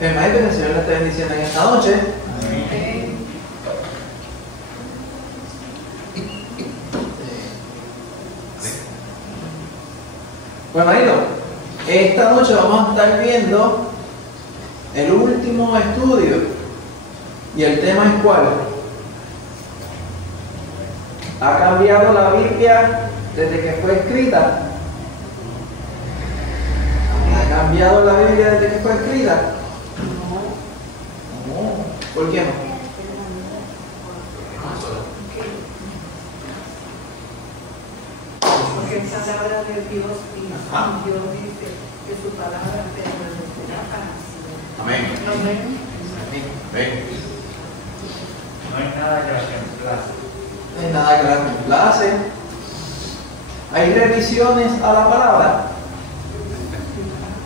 Hermano, que el Señor le esté bendiciendo en esta noche. Bueno, hermanito, esta noche vamos a estar viendo el último estudio. Y el tema es ¿cuál? ¿Ha cambiado la Biblia desde que fue escrita? ¿Ha cambiado la Biblia desde que fue escrita? No. ¿Por qué no? Porque es palabra de Dios y Dios dice que su palabra permanecerá para siempre. Amén. Amén. Amén. No hay nada que la reemplace. No hay nada que la reemplace. Hay revisiones a la palabra.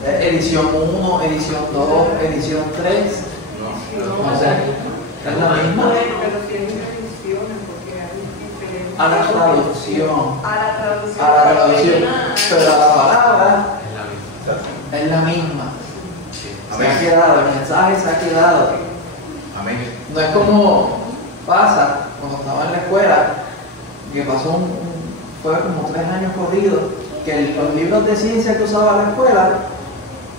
Edición 1, edición 2, edición 3. O sea, es la misma. Pero tiene revisiones porque hay diferentes. A la traducción. A la traducción. A la traducción. Pero la palabra es la misma. Se ha quedado, el mensaje se ha quedado. Amén. No es como pasa cuando estaba en la escuela, que pasó fue como 3 años corridos, que los libros de ciencia que usaba la escuela,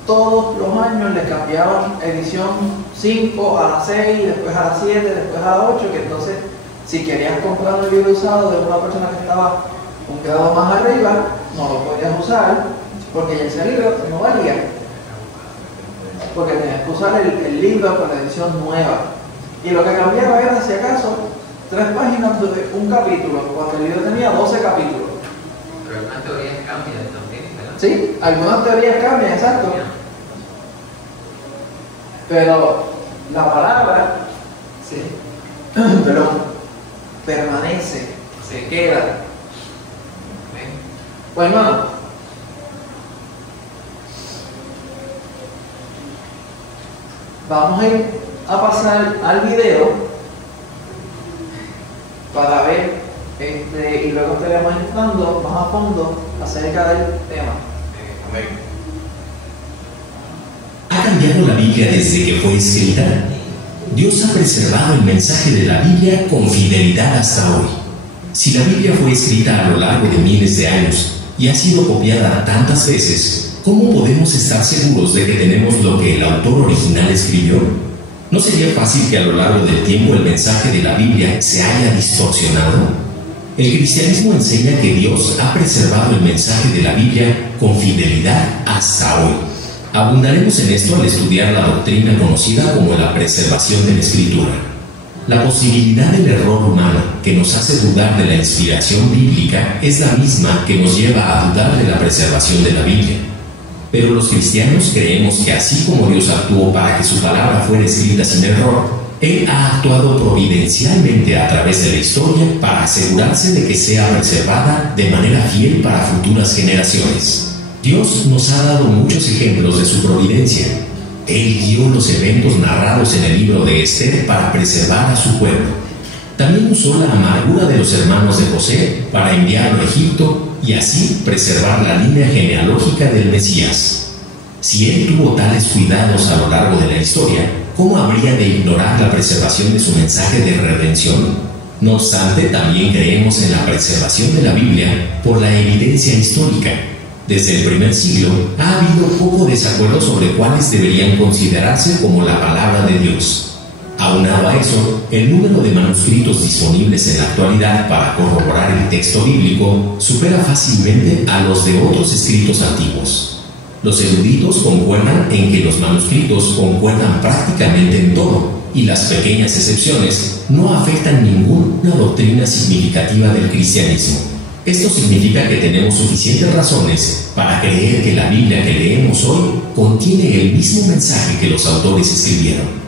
todos los años le cambiaban edición 5 a la 6, después a la 7, después a la 8, que entonces si querías comprar un libro usado de una persona que estaba un grado más arriba, no lo podías usar, porque ya ese libro no valía. Porque tenías que usar el libro con la edición nueva. Y lo que cambiaba era, si acaso, 3 páginas de un capítulo, cuando el libro tenía 12 capítulos. Pero algunas teorías cambian también, ¿verdad? Sí, algunas teorías cambian, exacto. Pero la palabra, sí, pero permanece, se queda. Pues hermano, vamos a ir a pasar al video para ver y luego estaremos entrando más a fondo acerca del tema. Amén. ¿Ha cambiado la Biblia desde que fue escrita? Dios ha preservado el mensaje de la Biblia con fidelidad hasta hoy. Si la Biblia fue escrita a lo largo de miles de años y ha sido copiada tantas veces, ¿cómo podemos estar seguros de que tenemos lo que el autor original escribió? ¿No sería fácil que a lo largo del tiempo el mensaje de la Biblia se haya distorsionado? El cristianismo enseña que Dios ha preservado el mensaje de la Biblia con fidelidad hasta hoy. Abundaremos en esto al estudiar la doctrina conocida como la preservación de la Escritura. La posibilidad del error humano que nos hace dudar de la inspiración bíblica es la misma que nos lleva a dudar de la preservación de la Biblia. Pero los cristianos creemos que así como Dios actuó para que su palabra fuera escrita sin error, Él ha actuado providencialmente a través de la historia para asegurarse de que sea preservada de manera fiel para futuras generaciones. Dios nos ha dado muchos ejemplos de su providencia. Él guió los eventos narrados en el libro de Esther para preservar a su pueblo. También usó la amargura de los hermanos de José para enviarlo a Egipto y así preservar la línea genealógica del Mesías. Si Él tuvo tales cuidados a lo largo de la historia, ¿cómo habría de ignorar la preservación de su mensaje de redención? No obstante, también creemos en la preservación de la Biblia por la evidencia histórica. Desde el primer siglo ha habido poco desacuerdo sobre cuáles deberían considerarse como la palabra de Dios. Aunado a eso, el número de manuscritos disponibles en la actualidad para corroborar el texto bíblico supera fácilmente a los de otros escritos antiguos. Los eruditos concuerdan en que los manuscritos concuerdan prácticamente en todo, y las pequeñas excepciones no afectan ninguna doctrina significativa del cristianismo. Esto significa que tenemos suficientes razones para creer que la Biblia que leemos hoy contiene el mismo mensaje que los autores escribieron.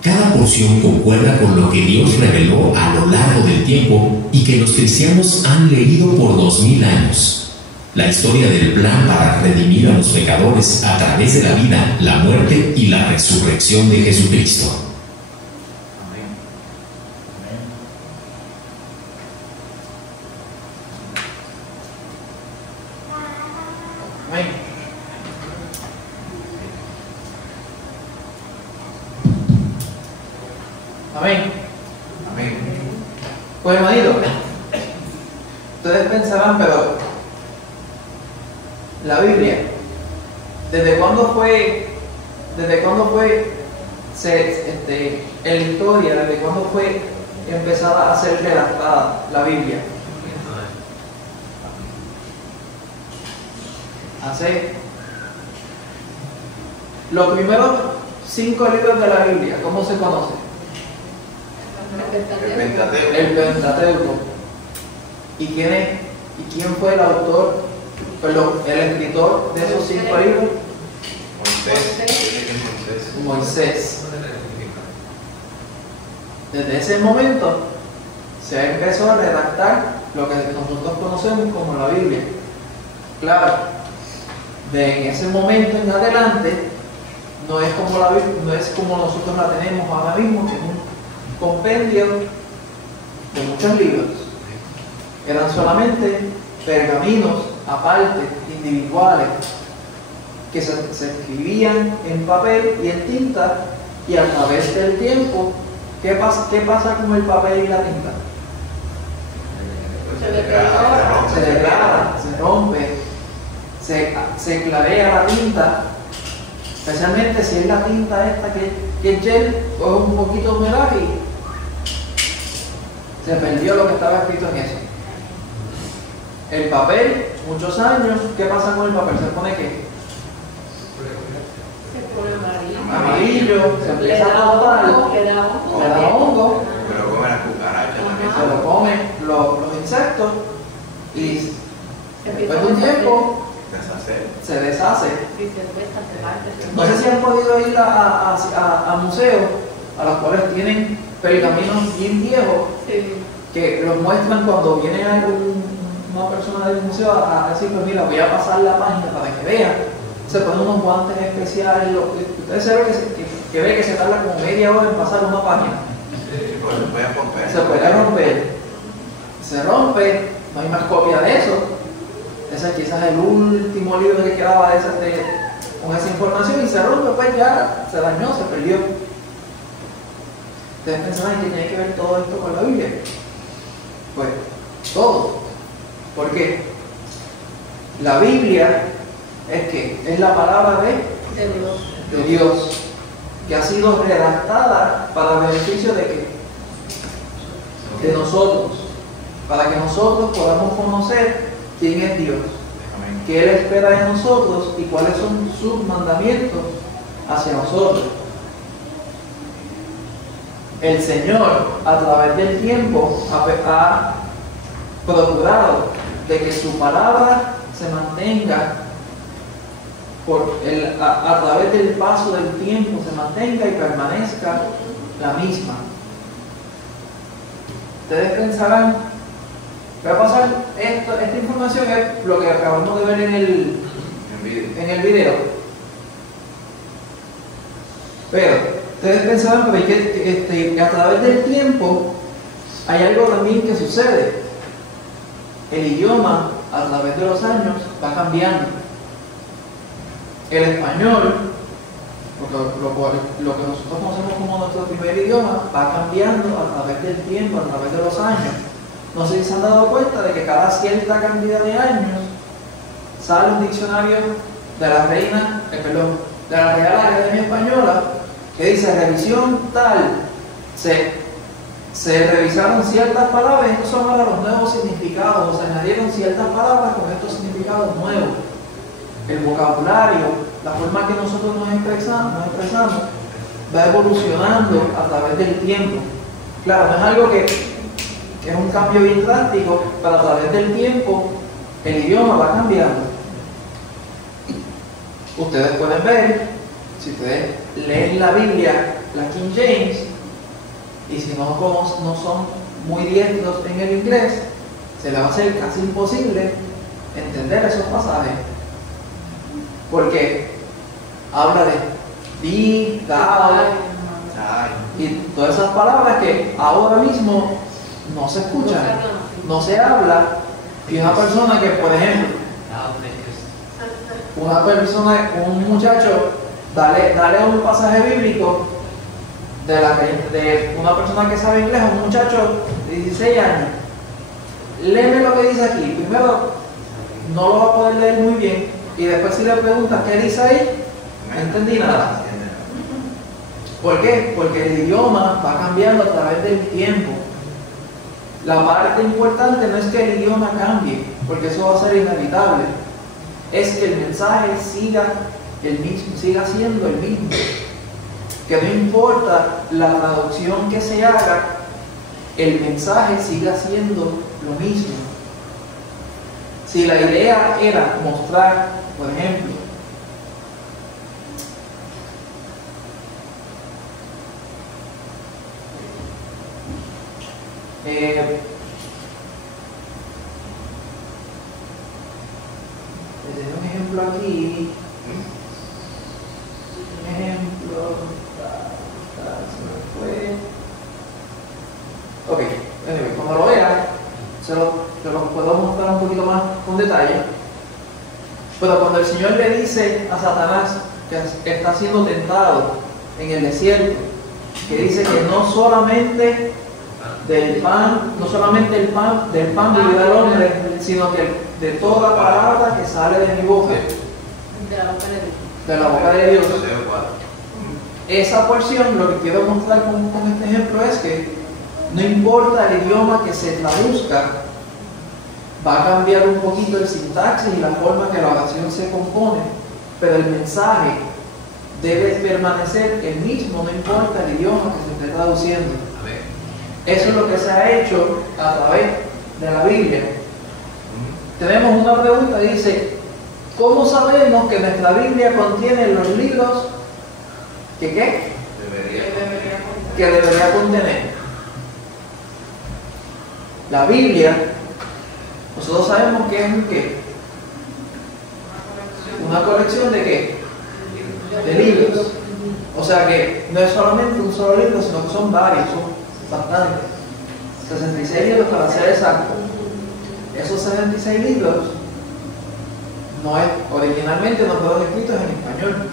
Cada porción concuerda con lo que Dios reveló a lo largo del tiempo y que los cristianos han leído por 2000 años. La historia del plan para redimir a los pecadores a través de la vida, la muerte y la resurrección de Jesucristo. Amén. Amén. Pues hermanito, ustedes pensarán, pero la Biblia, ¿desde cuándo fue en la historia, desde cuándo fue empezada a ser redactada la Biblia? Hace los primeros 5 libros de la Biblia, ¿cómo se conoce? El Pentateuco. El Pentateuco. ¿Y quién fue el autor, perdón, el escritor de esos 5 libros? Moisés. Moisés. Desde ese momento se empezó a redactar lo que nosotros conocemos como la Biblia. Claro, de ese momento en adelante no es como la Biblia, no es como nosotros la tenemos ahora mismo, que es un compendio de muchos libros. Eran solamente pergaminos aparte, individuales, que se escribían en papel y en tinta, y a través del tiempo, ¿qué pasa con el papel y la tinta? Se degrada, se rompe, se clarea la tinta, especialmente si es la tinta esta que es gel o es un poquito de humedad y se perdió lo que estaba escrito en eso. El papel, muchos años, ¿qué pasa con el papel? ¿Se pone qué? Amarillo, se empieza a botar, le da hongo, Pero come las cucarachas también. se lo comen los insectos y después de un tiempo se deshace. No sé si han podido ir a museos a los cuales tienen pergaminos bien viejos que los muestran cuando viene una persona del museo a decir, pues mira, voy a pasar la página para que vean. Se ponen unos guantes especiales. Ustedes saben que ve que se tarda como media hora en pasar una página. Pues se puede romper. Se puede romper. Se rompe, no hay más copia de eso. Ese quizás es el último libro que quedaba con esa información y se rompe, pues ya se dañó, se perdió. Ustedes pensaban que tiene que ver todo esto con la Biblia. Pues todo. ¿Por qué? La Biblia es la palabra de Dios, que ha sido redactada para beneficio de nosotros, para que nosotros podamos conocer quién es Dios, qué Él espera de nosotros y cuáles son sus mandamientos hacia nosotros. El Señor, a través del tiempo, ha procurado de que su palabra se mantenga a través del paso del tiempo, se mantenga y permanezca la misma. Ustedes pensarán, ¿qué va a pasar? Esta información es lo que acabamos de ver en el video. Pero ustedes pensarán que a través del tiempo hay algo también que sucede. El idioma a través de los años va cambiando. El español, lo que nosotros conocemos como nuestro primer idioma, va cambiando a través del tiempo, a través de los años. No sé si se han dado cuenta de que cada cierta cantidad de años sale un diccionario de la de la Real Academia Española que dice revisión tal, se revisaron ciertas palabras, estos son ahora los nuevos significados, o se añadieron ciertas palabras con estos significados nuevos. El vocabulario, la forma que nosotros nos expresamos va evolucionando a través del tiempo. Claro, no es algo que es un cambio bien drástico, pero a través del tiempo el idioma va cambiando. Ustedes pueden ver, si ustedes leen la Biblia, la King James, y si no son muy diestros en el inglés, se les va a hacer casi imposible entender esos pasajes. Porque habla de di, da, y todas esas palabras que ahora mismo no se escuchan, no se habla. Y una persona que, por ejemplo, un muchacho, dale un pasaje bíblico de una persona que sabe inglés, un muchacho de 16 años, léeme lo que dice aquí. Primero, no lo va a poder leer muy bien, y después si le preguntas qué dice ahí, no entendí nada. ¿Por qué? Porque el idioma va cambiando a través del tiempo. La parte importante no es que el idioma cambie, porque eso va a ser inevitable. Es que el mensaje siga siendo el mismo. Que no importa la traducción que se haga, el mensaje siga siendo lo mismo. Si la idea era mostrar, por ejemplo, un ejemplo aquí. Un ejemplo. Se me fue. Ok, cuando lo vea, se lo puedo mostrar un poquito más con detalle. Pero cuando el Señor le dice a Satanás que está siendo tentado en el desierto, que dice que no solamente del pan vivirá el hombre, sino que de toda palabra que sale de mi boca, de la boca de Dios. Esa porción, lo que quiero mostrar con este ejemplo es que no importa el idioma que se traduzca, va a cambiar un poquito el sintaxis y la forma que la oración se compone, pero el mensaje debe permanecer el mismo, no importa el idioma que se esté traduciendo. Eso es lo que se ha hecho a través de la Biblia. Tenemos una pregunta, dice, ¿cómo sabemos que nuestra Biblia contiene los libros que qué? Que debería contener? La Biblia, nosotros sabemos que es un qué. Una colección de qué? De libros. O sea que no es solamente un solo libro, sino que son varios, son bastantes. 66 libros para ser exacto. Esos 66 libros originalmente no fueron escritos en español,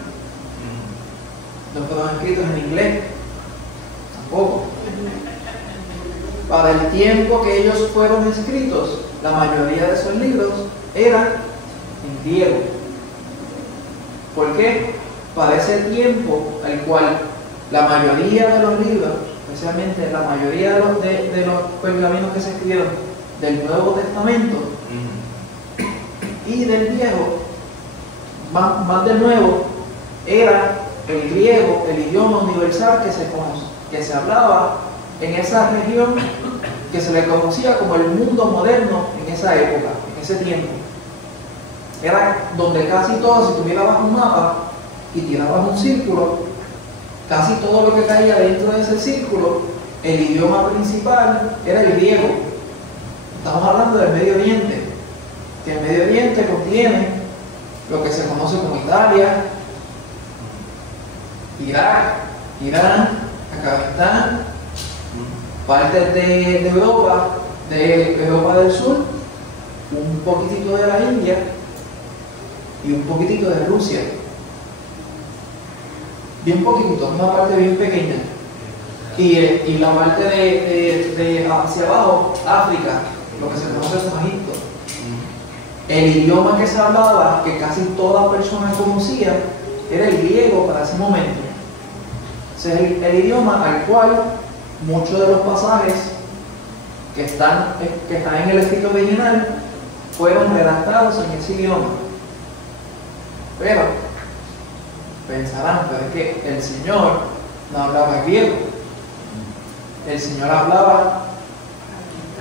no fueron escritos en inglés, tampoco. Para el tiempo que ellos fueron escritos, la mayoría de esos libros eran en griego. ¿Por qué? Para ese tiempo al cual la mayoría de los libros, especialmente la mayoría de los pergaminos que se escribieron del Nuevo Testamento y del Viejo, más del Nuevo, era el griego, el idioma universal que se hablaba en esa región que se le conocía como el mundo moderno en esa época, en ese tiempo. Era donde casi todo, si tú mirabas un mapa y tirabas un círculo, casi todo lo que caía dentro de ese círculo, el idioma principal era el griego. Estamos hablando del Medio Oriente, que el Medio Oriente contiene lo que se conoce como Italia, Irak, Irán, Afganistán, partes de Europa del Sur, un poquitito de la India y un poquitito de Rusia. Bien poquitito, una parte bien pequeña. Y la parte de hacia abajo, África, lo que se conoce como Egipto. El idioma que se hablaba, que casi toda persona conocía, era el griego para ese momento. Ese es el idioma al cual muchos de los pasajes que están en el escrito original fueron redactados en ese idioma. Pero pensarán, pero es que el Señor no hablaba griego, el Señor hablaba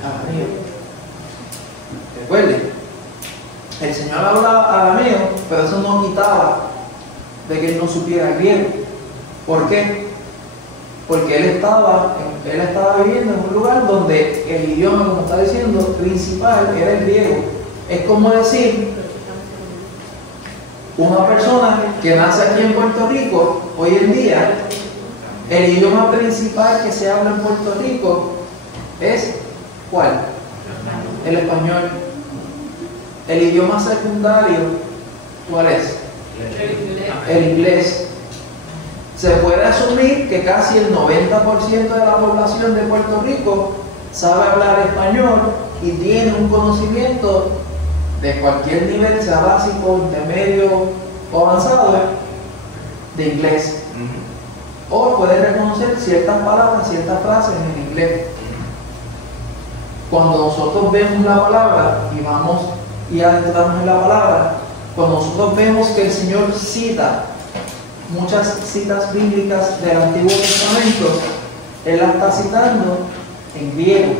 arameo. Recuerden, el Señor hablaba arameo, pero eso no quitaba de que él no supiera griego. ¿Por qué? Porque él estaba viviendo en un lugar donde el idioma, como está diciendo, principal era el griego. Es como decir, una persona que nace aquí en Puerto Rico, hoy en día, el idioma principal que se habla en Puerto Rico es ¿cuál? El español. El idioma secundario, ¿cuál es? El inglés. Se puede asumir que casi el 90% de la población de Puerto Rico sabe hablar español y tiene un conocimiento de cualquier nivel, sea básico, intermedio o avanzado, de inglés. O puede reconocer ciertas palabras, ciertas frases en inglés. Cuando nosotros vemos la palabra y vamos y adentramos en la palabra, cuando nosotros vemos que el Señor cita muchas citas bíblicas del Antiguo Testamento, Él las está citando en griego,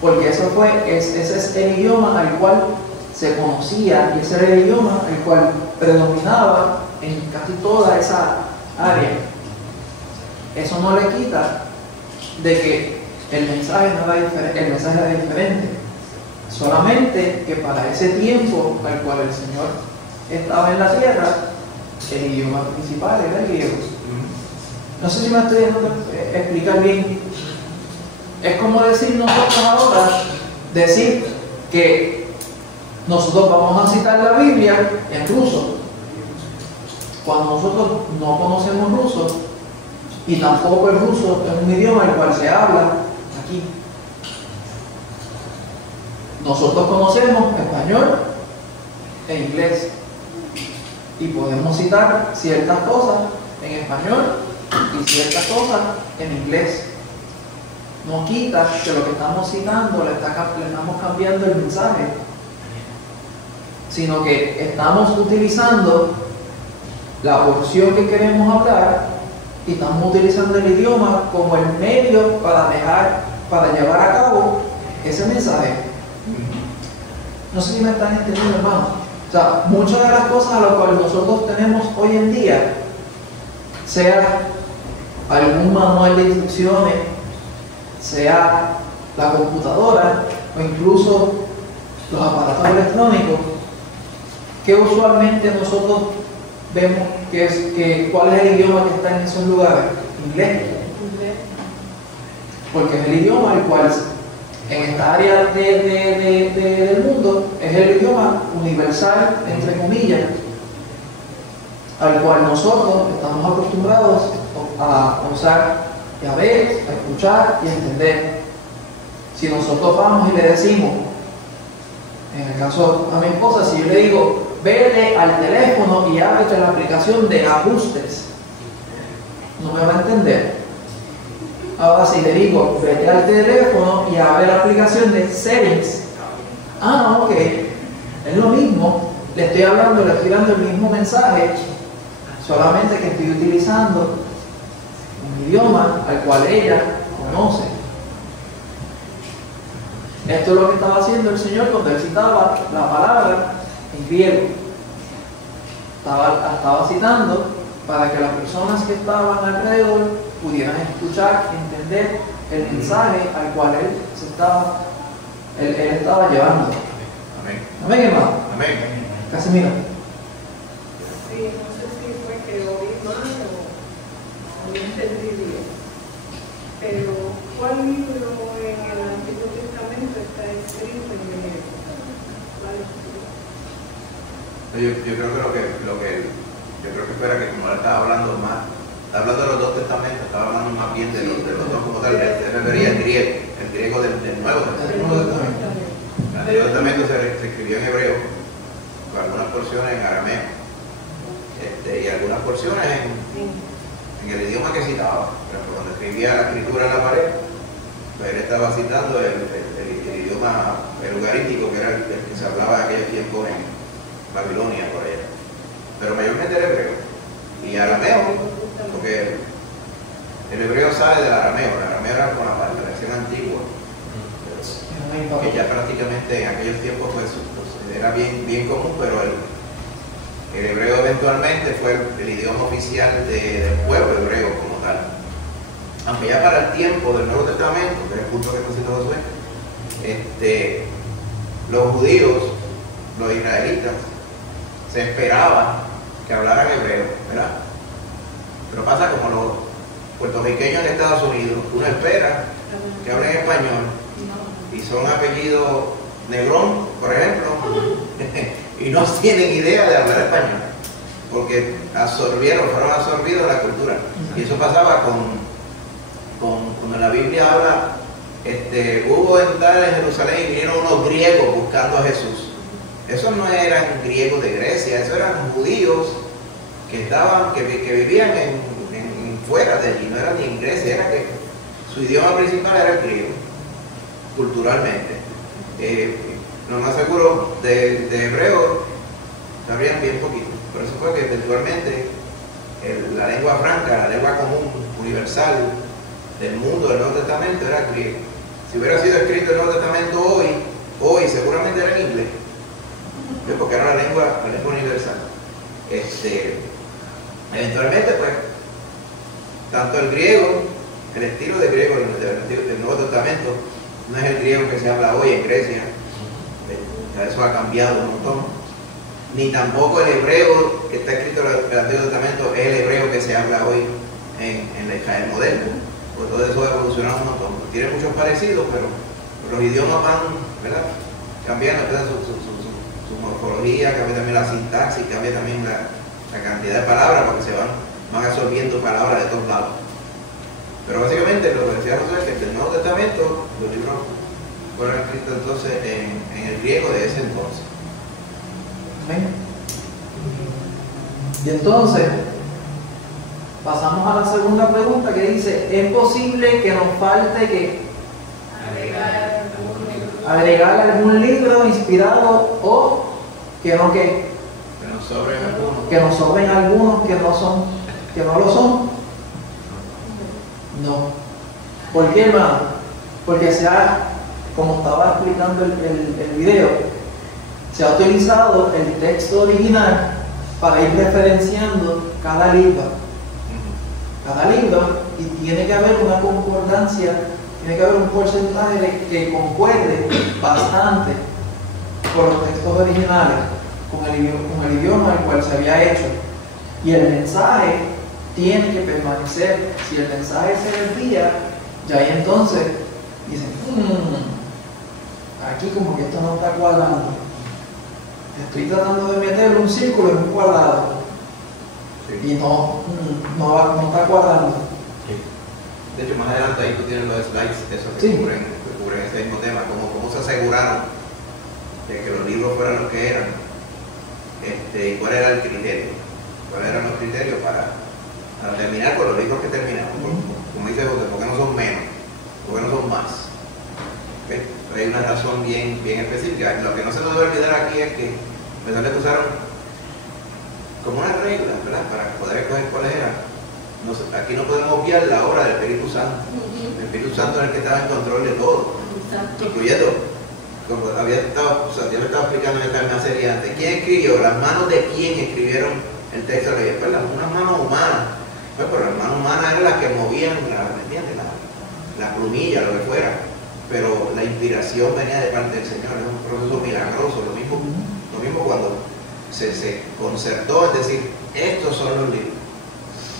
porque ese es el idioma al cual se conocía y ese era el idioma al cual predominaba en casi toda esa área. Eso no le quita de que el mensaje era diferente, solamente que para ese tiempo al cual el Señor estaba en la tierra, el idioma principal era el griego. No sé si me estoy dejando explicar bien. Es como decir nosotros ahora, decir que nosotros vamos a citar la Biblia en ruso, cuando nosotros no conocemos ruso y tampoco el ruso es un idioma el cual se habla aquí. Nosotros conocemos español e inglés y podemos citar ciertas cosas en español y ciertas cosas en inglés. No quita que lo que estamos citando le estamos cambiando el mensaje, sino que estamos utilizando la porción que queremos hablar y estamos utilizando el idioma como el medio para llevar a cabo ese mensaje. No sé si me están entendiendo, hermano. O sea, muchas de las cosas a las cuales nosotros tenemos hoy en día, sea algún manual de instrucciones, sea la computadora o incluso los aparatos electrónicos, que usualmente nosotros vemos cuál es el idioma que está en esos lugares. Inglés. Porque es el idioma el cual en esta área del mundo es el idioma universal, entre comillas, al cual nosotros estamos acostumbrados a usar y a ver, a escuchar y a entender. Si nosotros vamos y le decimos, en el caso a mi esposa, si yo le digo, vete al teléfono y ábrete la aplicación de ajustes, no me va a entender. Ahora si le digo, vete al teléfono y abre la aplicación de settings, ok, es lo mismo, le estoy dando el mismo mensaje, solamente que estoy utilizando un idioma al cual ella conoce. Esto es lo que estaba haciendo el Señor cuando Él citaba la palabra en griego. Estaba citando para que las personas que estaban alrededor pudieran escuchar y entender el mensaje al cual Él estaba llevando. Amén. Amén, hermano. Amén. Casimiro. Sí, no sé si fue que oí mal o no entendí bien. Pero, ¿cuál libro en el Antiguo Testamento está escrito en griego? Yo creo que fuera que como él estaba hablando más, está hablando de los dos testamentos, estaba hablando más bien de los dos como tal, el griego del Nuevo Testamento. El Antiguo Testamento se escribió en hebreo, con algunas porciones en arameo, y algunas porciones en el idioma que citaba. Por ejemplo, cuando escribía la escritura en la pared, pues él estaba citando el idioma ugarítico, que era el que se hablaba en aquellos tiempos en Babilonia, por allá. Pero mayormente el hebreo y arameo, porque el hebreo sale del arameo. El arameo era con la versión antigua, que ya prácticamente en aquellos tiempos pues era bien común, pero el hebreo eventualmente fue el idioma oficial del pueblo hebreo como tal. Aunque ya para el tiempo del Nuevo Testamento, que es el punto que está haciendo Josué, los judíos, los israelitas, se esperaba que hablaran hebreo, ¿verdad? Pero pasa como los puertorriqueños en Estados Unidos, uno espera que hablen español y son apellidos Negrón, por ejemplo, y no tienen idea de hablar español, porque fueron absorbidos de la cultura. Y eso pasaba cuando la Biblia habla, hubo en Jerusalén y vinieron unos griegos buscando a Jesús. Esos no eran griegos de Grecia, esos eran judíos que vivían fuera de allí, no eran ni en Grecia, era que su idioma principal era el griego, culturalmente. Lo más seguro de hebreo sabrían bien poquito. Por eso fue que eventualmente la lengua franca, la lengua común, universal del mundo del Nuevo Testamento era el griego. Si hubiera sido escrito el Nuevo Testamento hoy seguramente era en inglés, porque era la lengua universal. Eventualmente, pues, tanto el griego, el estilo de griego del Nuevo Testamento no es el griego que se habla hoy en Grecia, eso ha cambiado un montón, ni tampoco el hebreo que está escrito en el Antiguo Testamento es el hebreo que se habla hoy en la Israel moderna. Pues todo eso ha evolucionado un montón. Tiene muchos parecidos, pero los idiomas van, ¿verdad?, cambiando, su morfología, cambia también la sintaxis, cambia también la cantidad de palabras, porque se van absorbiendo palabras de todos lados. Pero básicamente lo que decía José es que el Nuevo Testamento, los libros fueron escritos entonces en el griego de ese entonces. Amén. Y entonces pasamos a la segunda pregunta que dice: ¿es posible que nos falte que agregar algún libro inspirado o que nos sobren algunos que no lo son? No. ¿Por qué, hermano? Porque como estaba explicando el video, se ha utilizado el texto original para ir referenciando cada libro. Y tiene que haber una concordancia, tiene que haber un porcentaje que concuerde bastante con los textos originales, con el idioma al cual se había hecho. Y el mensaje tiene que permanecer. Si el mensaje se desvía, ya ahí entonces dicen, aquí como que esto no está cuadrando. Estoy tratando de meter un círculo en un cuadrado. Sí. Y no está cuadrando. Sí. De hecho, más adelante ahí tú tienes los slides, esos que cubren ese mismo tema, cómo se aseguraron de que los libros fueran los que eran, y cuál era el criterio, cuáles eran los criterios para terminar con los libros que terminaron. Como dice José, ¿por qué no son menos? ¿Por qué no son más? ¿Okay? Hay una razón bien específica. Lo que no se nos debe olvidar aquí es que a pesar de que usaron como una regla, ¿verdad?, para poder escoger cuáles eran, aquí no podemos obviar la obra del Espíritu Santo. El Espíritu Santo es el que estaba en control de todo, incluyendo, como yo me estaba explicando en esta serie antes, ¿quién escribió? Las manos de quién escribieron el texto de la ley. Pues unas manos humanas. Pues, pero las manos humanas eran las que movían la plumilla, lo que fuera. Pero la inspiración venía de parte del Señor, es un proceso milagroso. Lo mismo cuando se concertó, es decir, estos son los libros.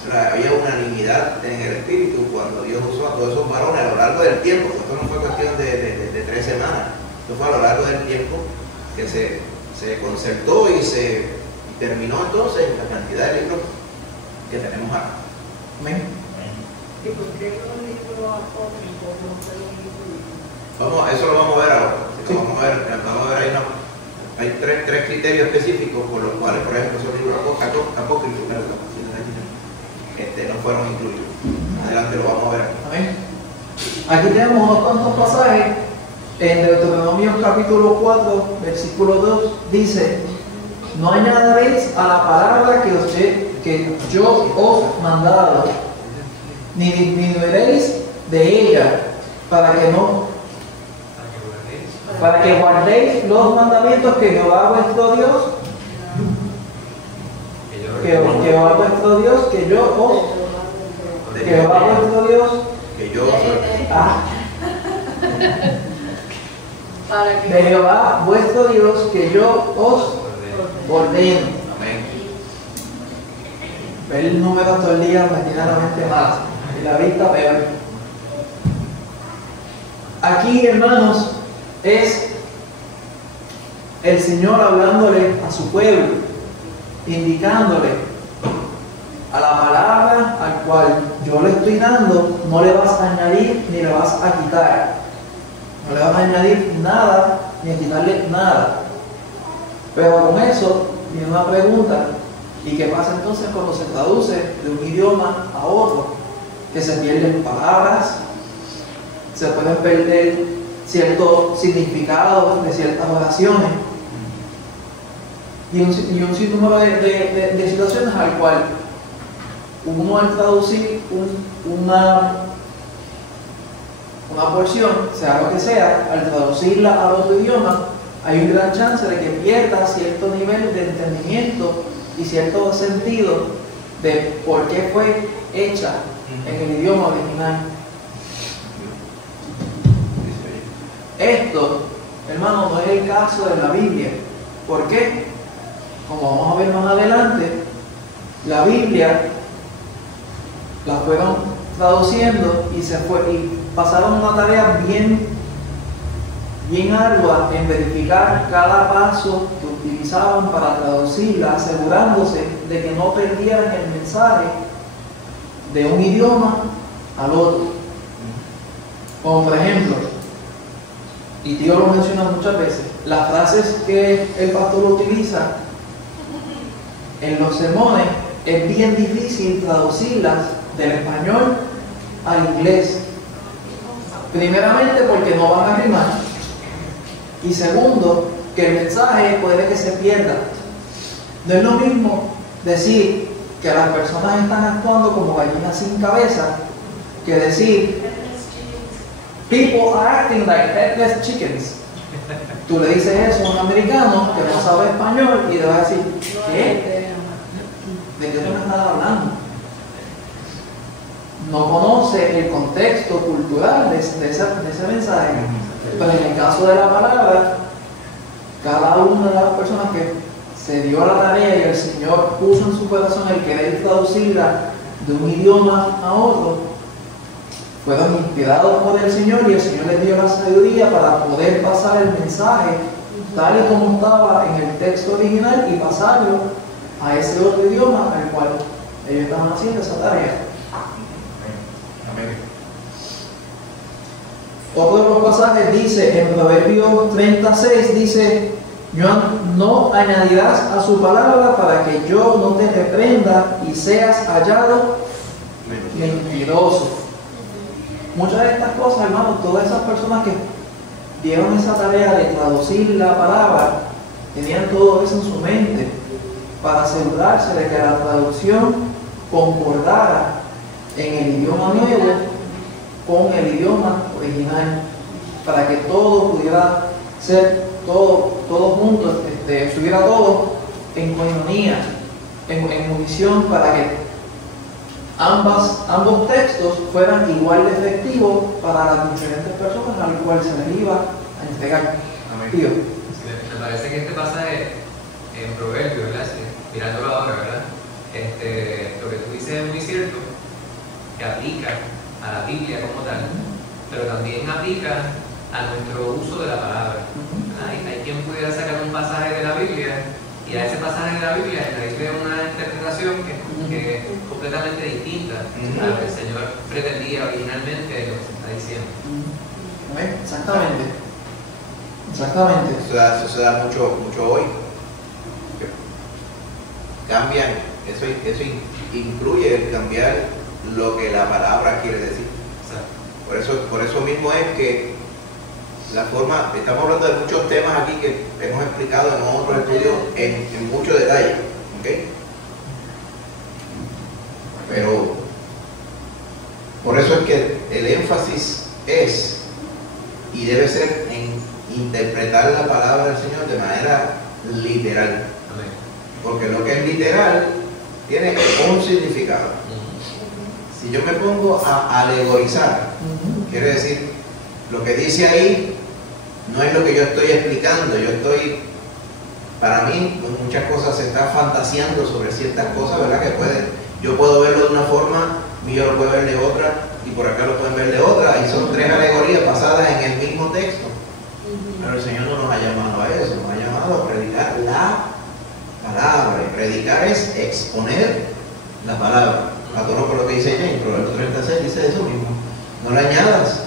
Había unanimidad en el Espíritu cuando Dios usó a todos esos varones a lo largo del tiempo. Esto no fue cuestión de 3 semanas, esto fue a lo largo del tiempo que se concertó y se terminó entonces la cantidad de libros que tenemos acá. Amén. ¿Y por qué los libros apócrifos no fueron incluidos? Eso lo vamos a ver ahora. Sí. Vamos a ver ahí. Hay tres criterios específicos por los cuales, por ejemplo, esos libros apócrifos no fueron incluidos. Adelante lo vamos a ver. Amén. Aquí tenemos unos cuantos pasajes. En Deuteronomio capítulo 4, versículo 2, dice: no añadiréis a la palabra que yo os mandado, ni disminuiréis de ella, para que guardéis los mandamientos que Jehová vuestro Dios, Jehová vuestro Dios, que yo os ordeno. Amén. Ver el número todo el día me tiene la mente más y la vista peor. Aquí, hermanos, es el Señor hablándole a su pueblo, indicándole estoy dando no le vas a añadir ni le vas a quitar. No le vas a añadir nada ni a quitarle nada. Pero con eso viene una pregunta. ¿Y qué pasa entonces cuando se traduce de un idioma a otro? Que se pierden palabras, se pueden perder ciertos significados de ciertas oraciones y un sinnúmero de situaciones al cual uno al traducir una porción, sea lo que sea, al traducirla a otro idioma, hay un gran chance de que pierda cierto nivel de entendimiento y cierto sentido de por qué fue hecha en el idioma original. Esto, hermano, no es el caso de la Biblia. ¿Por qué? Como vamos a ver más adelante, la Biblia la fueron traduciendo y pasaron una tarea bien ardua en verificar cada paso que utilizaban para traducirla, asegurándose de que no perdieran el mensaje de un idioma al otro. Como por ejemplo, y Tío lo menciona muchas veces, las frases que el pastor utiliza en los sermones es bien difícil traducirlas del español al inglés. Primeramente porque no van a rimar, y segundo, que el mensaje puede que se pierda. No es lo mismo decir que las personas están actuando como gallinas sin cabeza que decir people are acting like headless chickens. Tú le dices eso a un americano que no sabe español y le va a decir, ¿qué? ¿De qué tú me estás hablando? No conoce el contexto cultural de ese mensaje. Pero en el caso de la palabra, cada una de las personas que se dio a la tarea y el Señor puso en su corazón el querer traducirla de un idioma a otro, fueron inspirados por el Señor y el Señor les dio la sabiduría para poder pasar el mensaje tal y como estaba en el texto original y pasarlo a ese otro idioma al cual ellos estaban haciendo esa tarea. Amén. Otro de los pasajes dice, en Proverbios 36, dice, no añadirás a su palabra para que yo no te reprenda y seas hallado mentiroso. Muchas de estas cosas, hermanos, todas esas personas que dieron esa tarea de traducir la palabra, tenían todo eso en su mente para asegurarse de que la traducción concordara en el idioma nuevo con el idioma original, para que todo pudiera ser todo junto, estuviera todo en coinonía, en unición, para que ambos textos fueran igual de efectivos para las diferentes personas al cual se les iba a entregar. Tío. Me parece que este pasaje en Proverbios, ¿verdad? Mirándolo ahora, ¿verdad? Lo que tú dices es muy cierto, que aplica a la Biblia como tal, pero también aplica a nuestro uso de la palabra. Hay quien pudiera sacar un pasaje de la Biblia y a ese pasaje de la Biblia añadirle una interpretación que es completamente distinta a lo que el Señor pretendía originalmente de lo que se está diciendo. Exactamente. Eso se da mucho hoy. Cambian, eso incluye el cambiar lo que la palabra quiere decir. Por eso mismo es que la forma, estamos hablando de muchos temas aquí que hemos explicado en otros estudios en mucho detalle, ¿okay? Pero por eso es que el énfasis es y debe ser en interpretar la palabra del Señor de manera literal. Porque lo que es literal tiene un significado. Si yo me pongo a alegorizar, quiere decir, lo que dice ahí no es lo que yo estoy explicando. Para mí, muchas cosas se está fantaseando sobre ciertas cosas, ¿verdad? Yo puedo verlo de una forma, yo lo puedo ver de otra, y por acá lo pueden ver de otra, y son tres alegorías basadas en el mismo texto. Pero el Señor no nos ha llamado a eso, nos ha llamado a predicar la palabra, y predicar es exponer la palabra. A todo lo que dice James, Proverbios 36 dice eso mismo. No le añadas.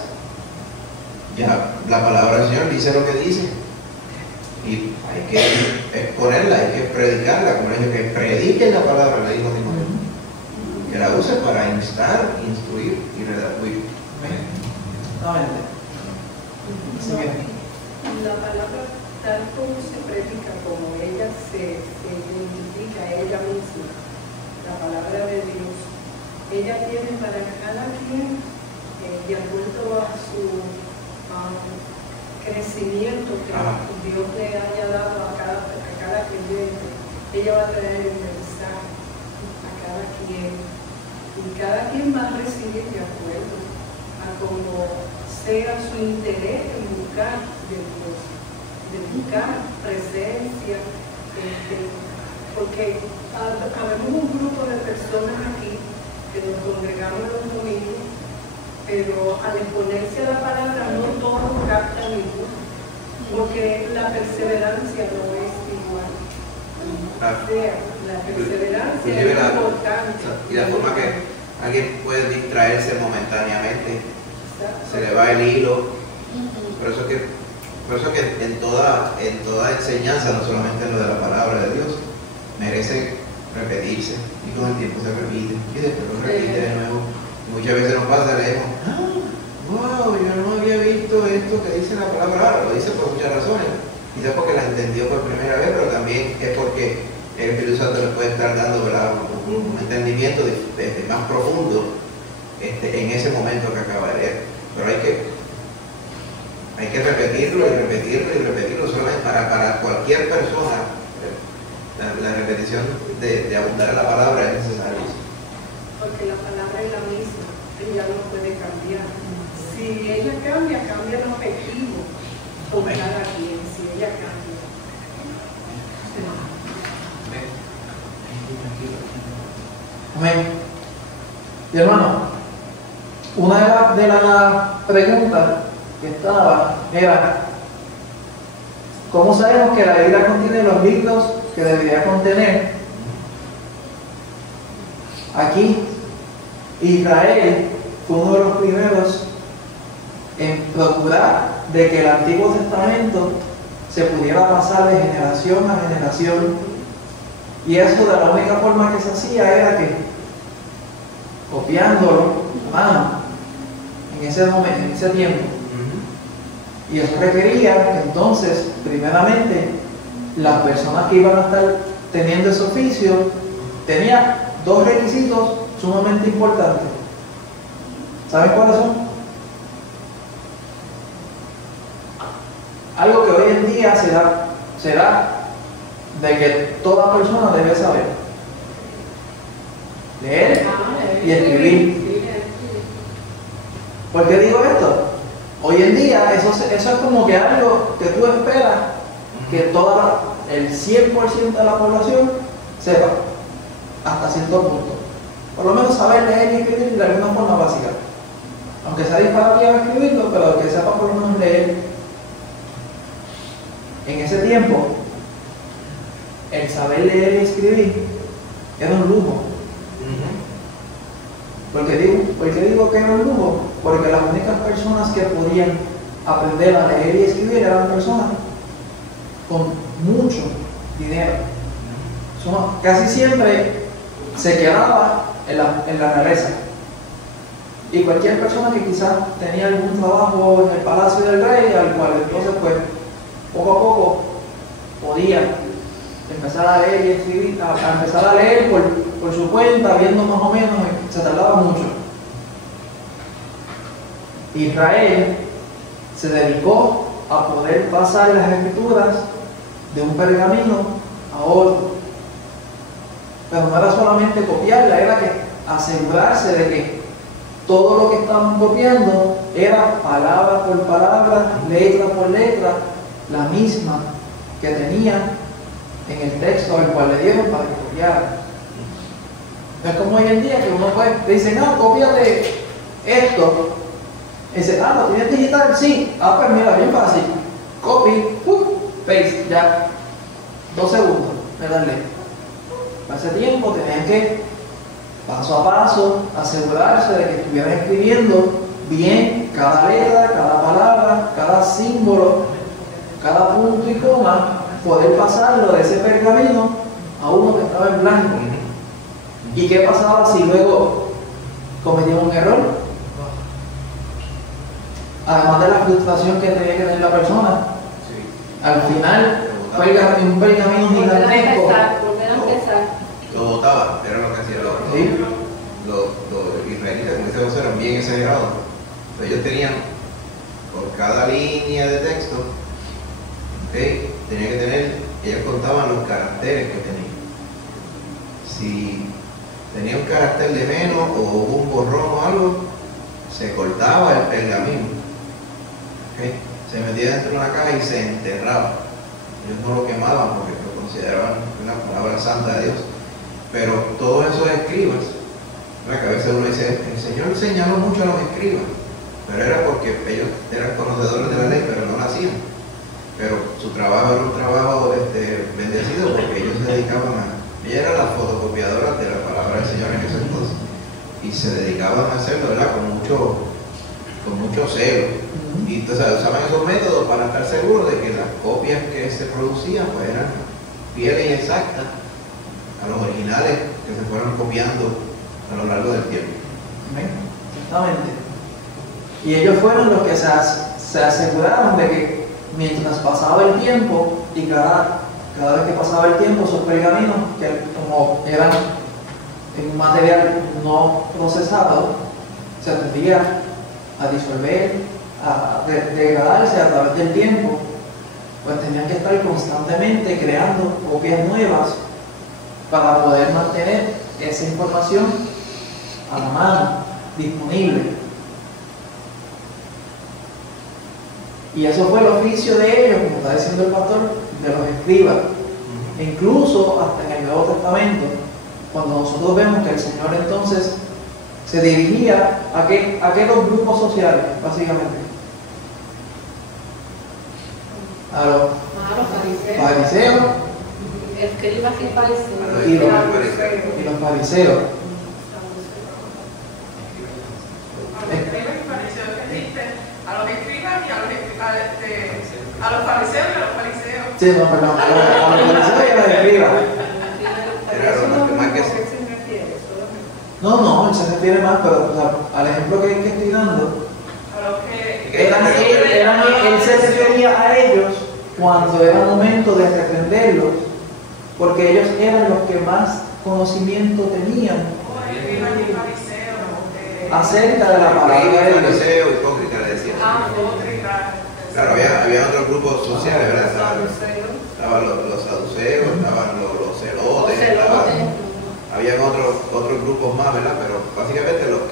Ya la palabra del Señor dice lo que dice. Y hay que exponerla, hay que predicarla, como le dije, que prediquen la palabra, le dijo Timoteo. Que la use para instar, instruir y redarguir. Exactamente. Así mismo. La palabra, tal como se predica, como ella se identifica ella misma, la palabra de Dios, ella tiene para cada quien, de acuerdo a su crecimiento que Dios le haya dado a cada creyente, ella va a traer el mensaje a cada quien, y cada quien va a recibir de acuerdo a como sea su interés en buscar de Dios, de buscar presencia, porque habemos un grupo de personas aquí que nos congregamos los domingos, pero al exponerse a la palabra no todos captan igual, porque la perseverancia no es igual. O sea, la perseverancia es importante. Y la forma que alguien puede distraerse momentáneamente, se le va el hilo. Por eso que en toda enseñanza, no solamente en lo de la palabra de Dios, merece repetirse, y con el tiempo se repite, y después lo repite de nuevo. Muchas veces nos pasa, leemos, wow, yo no había visto esto que dice la palabra. Ahora lo dice por muchas razones, quizás porque la entendió por primera vez, pero también es porque el Espíritu Santo le puede estar dando, ¿verdad?, un entendimiento más profundo en ese momento que acaba de leer. Pero hay que repetirlo y repetirlo y repetirlo, solamente para cualquier persona. La repetición de abundar en la palabra es necesaria. Porque la palabra es la misma, ella no puede cambiar. Si ella cambia, cambia el objetivo con cada quien, si ella cambia. Amén. Y hermano, una de las preguntas que estaba era: ¿cómo sabemos que la Biblia contiene los libros que debería contener? Aquí, Israel fue uno de los primeros en procurar de que el Antiguo Testamento se pudiera pasar de generación a generación, y eso de la única forma que se hacía era que copiándolo a mano en ese momento, en ese tiempo. Y eso requería que entonces, primeramente, las personas que iban a estar teniendo ese oficio tenían dos requisitos sumamente importantes. ¿Saben cuáles son? Algo que hoy en día será de que toda persona debe saber: leer y escribir. ¿Por qué digo esto? Hoy en día eso es como que algo que tú esperas que el 100% de la población sepa, hasta cierto punto. Por lo menos saber leer y escribir de alguna forma básica. Aunque sea disparado a escribirlo, pero que sepa por lo menos leer. En ese tiempo, el saber leer y escribir era un lujo. ¿Por qué digo que era un lujo? Porque las únicas personas que podían aprender a leer y escribir eran personas con mucho dinero. Casi siempre se quedaba en la realeza. Y cualquier persona que quizás tenía algún trabajo en el palacio del rey, al cual entonces pues poco a poco podía empezar a leer y escribir, a empezar a leer por su cuenta, viendo más o menos, se tardaba mucho. Israel se dedicó a poder pasar las escrituras de un pergamino a otro. Pero no era solamente copiarla, era que asegurarse de que todo lo que estaban copiando era palabra por palabra, letra por letra, la misma que tenía en el texto al cual le dieron para que copiara. No es como hoy en día que uno te dice, no, cópiate esto. Y dice, ¿lo tienes digital? Sí. Pues mira, bien fácil. Copy, paste, ya. 2 segundos de darle. Hace tiempo tenían que paso a paso, asegurarse de que estuvieran escribiendo bien cada letra, cada palabra, cada símbolo, cada punto y coma, poder pasarlo de ese pergamino a uno que estaba en blanco. ¿Y qué pasaba si luego cometía un error? Además de la frustración que tenía que tener la persona, al final fue un pergamino Volver a gigantesco. empezar. Lo votaba, era lo que hacían Sí. los israelitas, en este caso eran bien exagerados. Entonces, ellos tenían, por cada línea de texto, ¿okay? Tenía que tener, ellos contaban los caracteres que tenían. Si tenía un carácter de menos o hubo un borrón o algo, se cortaba el pergamino. ¿Okay? Se metía dentro de una caja y se enterraba. Ellos no lo quemaban porque lo consideraban una palabra santa de Dios. Pero todos esos escribas, ¿verdad? Que a veces uno dice, el Señor señaló mucho a los escribas, pero era porque ellos eran conocedores de la ley, pero no la hacían. Pero su trabajo era un trabajo bendecido porque ellos se dedicaban ellos eran las fotocopiadoras de la palabra del Señor en ese entonces. Y se dedicaban a hacerlo, ¿verdad? Con mucho celo. Y entonces usaban esos métodos para estar seguros de que las copias que se producían pues eran fieles y exactas a los originales que se fueron copiando a lo largo del tiempo. Exactamente. Y ellos fueron los que se aseguraron de que mientras pasaba el tiempo y cada vez que pasaba el tiempo, esos pergaminos, que como eran en un material no procesado, se tendía a disolver, a degradarse a través del tiempo, pues tenían que estar constantemente creando copias nuevas para poder mantener esa información a la mano, disponible. Y eso fue el oficio de ellos, como está diciendo el pastor, de los escribas. E incluso hasta en el Nuevo Testamento, cuando nosotros vemos que el Señor entonces se dirigía a qué dos grupos sociales, básicamente. A los fariseos Escribas y fariseos. y los fariseos. A los escribas y a los fariseos y a los fariseos. Sí, no, perdón, a los fariseos y a los escribas. Era lo más que se refiere, solamente. No, él se refiere más, pero o sea, al ejemplo que estoy dando, A los que. él se refería a ellos cuando era momento de reprenderlos, porque ellos eran los que más conocimiento tenían Escribas y fariseos. acerca de la palabra de Dios. fariseo, hipócrita, le decían. Claro, había otros grupos sociales, ¿verdad? Estaban los saduceos, estaban los celotes, habían otros grupos más, ¿verdad? Pero básicamente los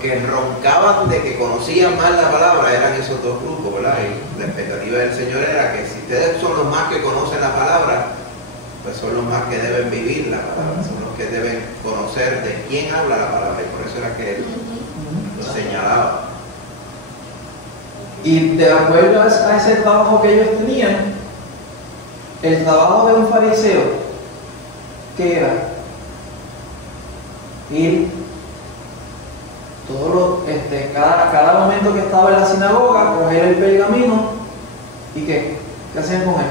que roncaban de que conocían más la palabra eran esos dos grupos, ¿verdad? Y la expectativa del Señor era que si ustedes son los más que conocen la palabra, pues son los más que deben vivir la palabra, son los que deben conocer de quién habla la palabra, y por eso era que él lo señalaba. Y de acuerdo a ese trabajo que ellos tenían, el trabajo de un fariseo, ¿qué era? Ir cada momento que estaba en la sinagoga, coger el pergamino y ¿qué hacían con él?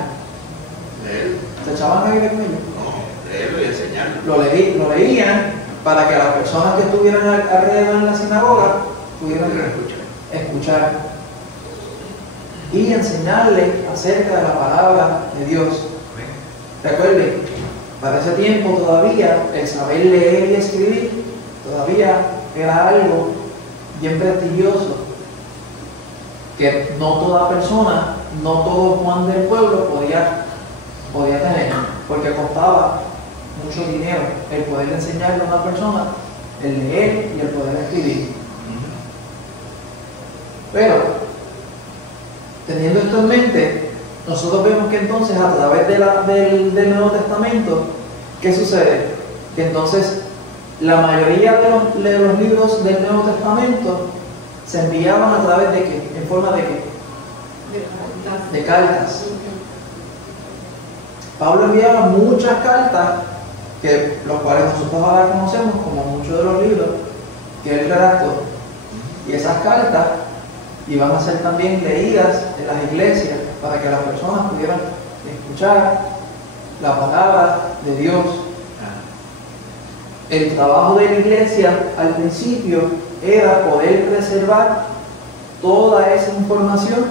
Leerlo, ¿Se echaban a vivir con ellos? no, leerlo y enseñarlo. Lo leían para que las personas que estuvieran alrededor en la sinagoga pudieran escuchar y enseñarle acerca de la palabra de Dios. Recuerden, para ese tiempo todavía el saber leer y escribir todavía era algo bien prestigioso que no toda persona, no todo Juan del pueblo podía tener, porque costaba mucho dinero el poder enseñarle a una persona el leer y el poder escribir. Pero teniendo esto en mente, nosotros vemos que entonces a través del Nuevo Testamento, ¿qué sucede? Que entonces la mayoría de los libros del Nuevo Testamento se enviaban a través de ¿qué? ¿En forma de qué? De cartas. Pablo enviaba muchas cartas que los cuales nosotros ahora conocemos como muchos de los libros que él redactó. Y esas cartas iban a ser también leídas en las iglesias para que las personas pudieran escuchar la palabra de Dios. El trabajo de la iglesia al principio era poder preservar toda esa información,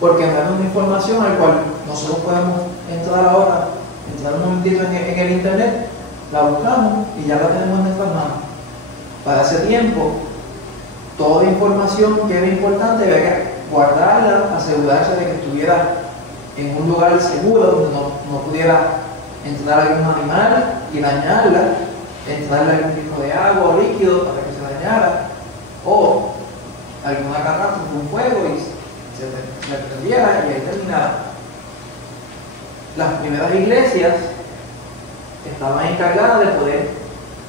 porque no es una información al cual nosotros podemos entrar ahora, entrar un momentito en el internet, la buscamos y ya la tenemos en nuestras manos. Para ese tiempo, toda información que era importante había que guardarla, asegurarse de que estuviera en un lugar seguro donde no pudiera entrar algún animal y dañarla, entrarle algún tipo de agua o líquido para que se dañara, o alguna catástrofe, un fuego y se prendiera y ahí terminara. Las primeras iglesias estaban encargadas de poder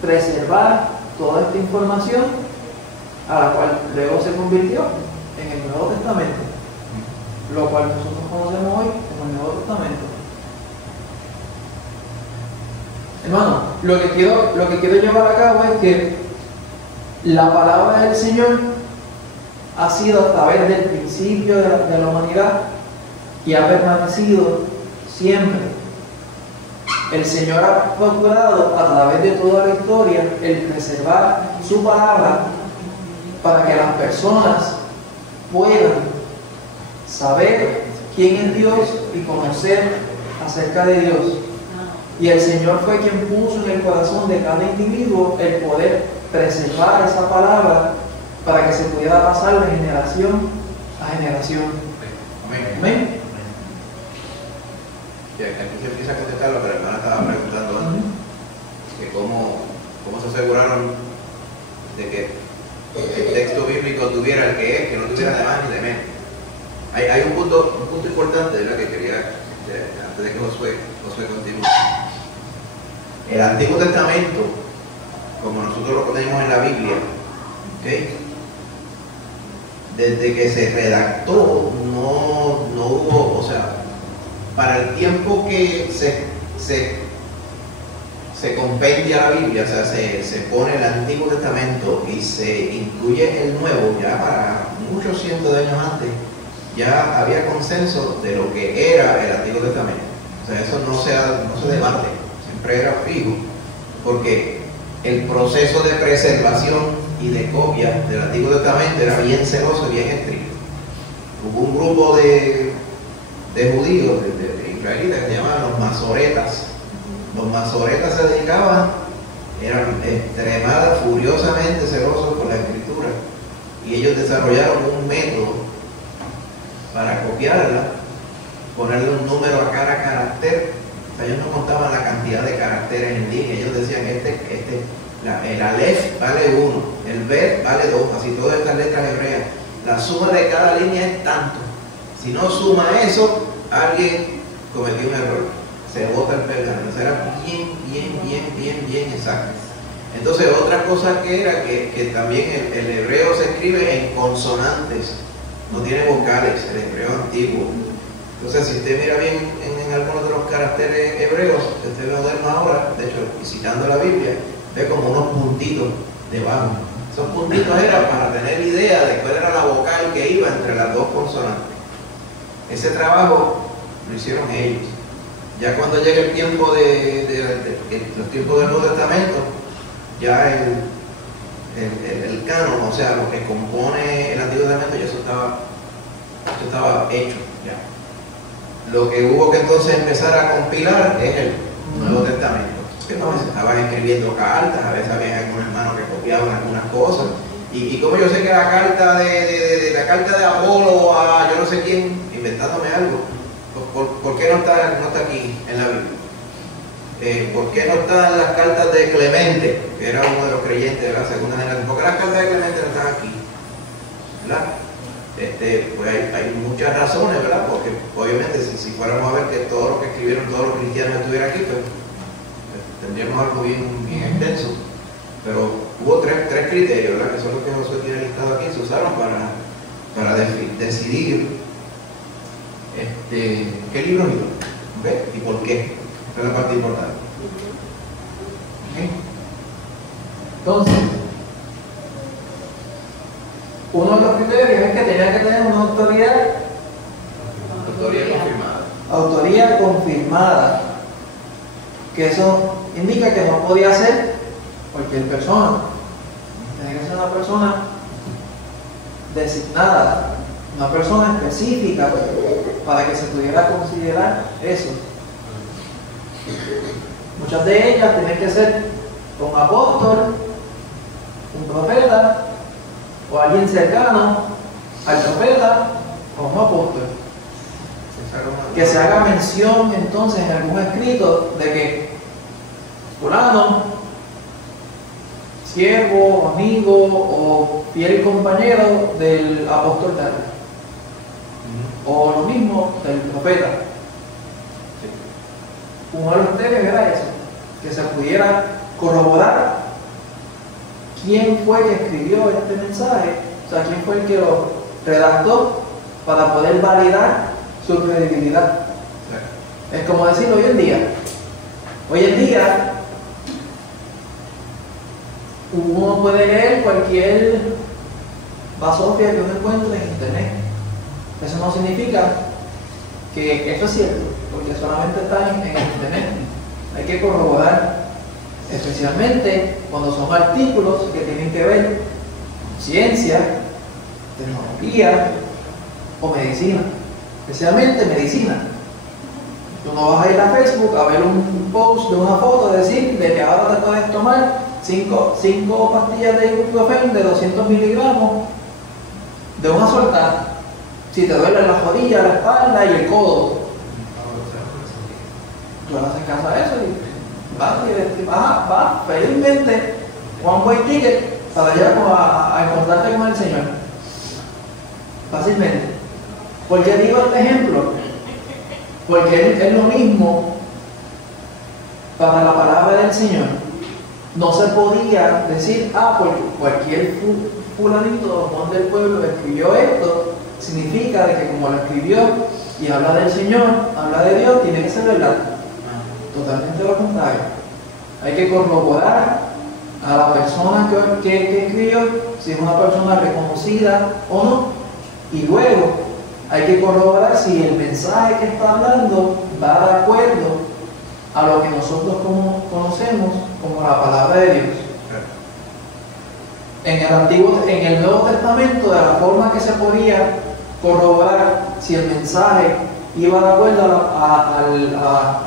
preservar toda esta información, a la cual luego se convirtió en el Nuevo Testamento, lo cual nosotros conocemos hoy como el Nuevo Testamento. Hermano, lo que quiero llevar a cabo es que la palabra del Señor ha sido a través del principio de la humanidad y ha permanecido siempre. El Señor ha procurado a través de toda la historia el preservar su palabra para que las personas puedan saber quién es Dios y conocer acerca de Dios. Y el Señor fue quien puso en el corazón de cada individuo el poder preservar esa palabra para que se pudiera pasar de generación a generación. Amén. Amén. Y aquí se empieza a contestar lo que la hermana estaba preguntando antes, que cómo se aseguraron de que el texto bíblico tuviera el que es, que no tuviera de más ni de menos. Hay un punto importante, ¿verdad?, que quería, antes de que Josué continúe. El Antiguo Testamento, como nosotros lo ponemos en la Biblia, ¿okay?, desde que se redactó no hubo, o sea, para el tiempo que se compendia la Biblia, o sea, se pone el Antiguo Testamento y se incluye el Nuevo, ya para muchos cientos de años antes, ya había consenso de lo que era el Antiguo Testamento. O sea, eso no se debate, siempre era fijo, porque el proceso de preservación y de copia del Antiguo Testamento era bien celoso y bien estricto. Hubo un grupo de judíos, de israelitas, que se llamaban los masoretas. Los masoretas se dedicaban, eran furiosamente celosos con la escritura, y ellos desarrollaron un método para copiarla, ponerle un número a cada carácter. O sea, ellos no contaban la cantidad de caracteres en línea, ellos decían el Aleph vale 1, el Bet vale 2, así todas estas letras hebreas. La suma de cada línea es tanto. Si no suma eso, alguien cometió un error, se bota el pergamino. O sea, era bien exacto. Entonces, otra cosa que era que también el hebreo se escribe en consonantes, no tiene vocales, el hebreo antiguo. Entonces, si usted mira bien en algunos de los caracteres hebreos, usted ve moderno ahora, de hecho, citando la Biblia, ve como unos puntitos debajo. Esos puntitos eran para tener idea de cuál era la vocal que iba entre las dos consonantes. Ese trabajo lo hicieron ellos. Ya cuando llega el tiempo los tiempos del Nuevo Testamento, ya el canon, o sea, lo que compone el Antiguo Testamento, ya eso estaba hecho ya. Lo que hubo que entonces empezar a compilar es el Nuevo Testamento. Entonces estaban escribiendo cartas, a veces había algunos hermanos que copiaban algunas cosas. Y como yo sé que la carta de Apolo a yo no sé quién, inventándome algo, ¿por qué no está aquí en la Biblia? ¿Por qué no están las cartas de Clemente, que era uno de los creyentes de la segunda generación? ¿Por qué las cartas de Clemente no están aquí? ¿Verdad? Pues hay muchas razones, ¿verdad? Porque obviamente si fuéramos a ver que todo lo que escribieron todos los cristianos estuviera aquí, pues tendríamos algo bien extenso. Pero hubo tres criterios, ¿verdad?, que son los que Josué tiene listado aquí, se usaron para decidir qué libros iban, ¿okay?, y por qué. Esa es la parte importante. ¿Sí? Entonces, uno de los criterios es que tenía que tener una autoría confirmada, que eso indica que no podía ser cualquier persona, tenía que ser una persona designada, una persona específica para que se pudiera considerar eso. Muchas de ellas tienen que ser un apóstol, un profeta o alguien cercano al profeta o un apóstol. Que se haga mención entonces en algún escrito de que fulano, siervo, amigo o fiel compañero del apóstol tal, o lo mismo del profeta. Uno de los criterios era eso, que se pudiera corroborar quién fue que escribió este mensaje, o sea, quién fue el que lo redactó para poder validar su credibilidad. Es como decir hoy en día, uno puede leer cualquier basofia que uno encuentre en internet. Eso no significa que eso es cierto, porque solamente está en el internet. Hay que corroborar, especialmente cuando son artículos que tienen que ver con ciencia, tecnología o medicina, especialmente medicina. Tú no vas a ir a Facebook a ver un post de una foto de decir de que ahora te puedes tomar 5 pastillas de ibuprofeno de 200 miligramos de una soltada si te duele la rodilla, la espalda y el codo. Tú no haces caso a eso y vas felizmente one way ticket para allá a encontrarte con el Señor fácilmente. ¿Por qué digo este ejemplo? Porque es lo mismo para la palabra del Señor. No se podía decir, porque cualquier fulanito o del pueblo escribió esto, significa de que como lo escribió y habla del Señor, habla de Dios, tiene que ser verdad. Totalmente lo contrario. Hay que corroborar a la persona que escribió, si es una persona reconocida o no, y luego hay que corroborar si el mensaje que está hablando va de acuerdo a lo que nosotros conocemos como la palabra de Dios. En el Nuevo Testamento, de la forma que se podía corroborar si el mensaje iba de acuerdo a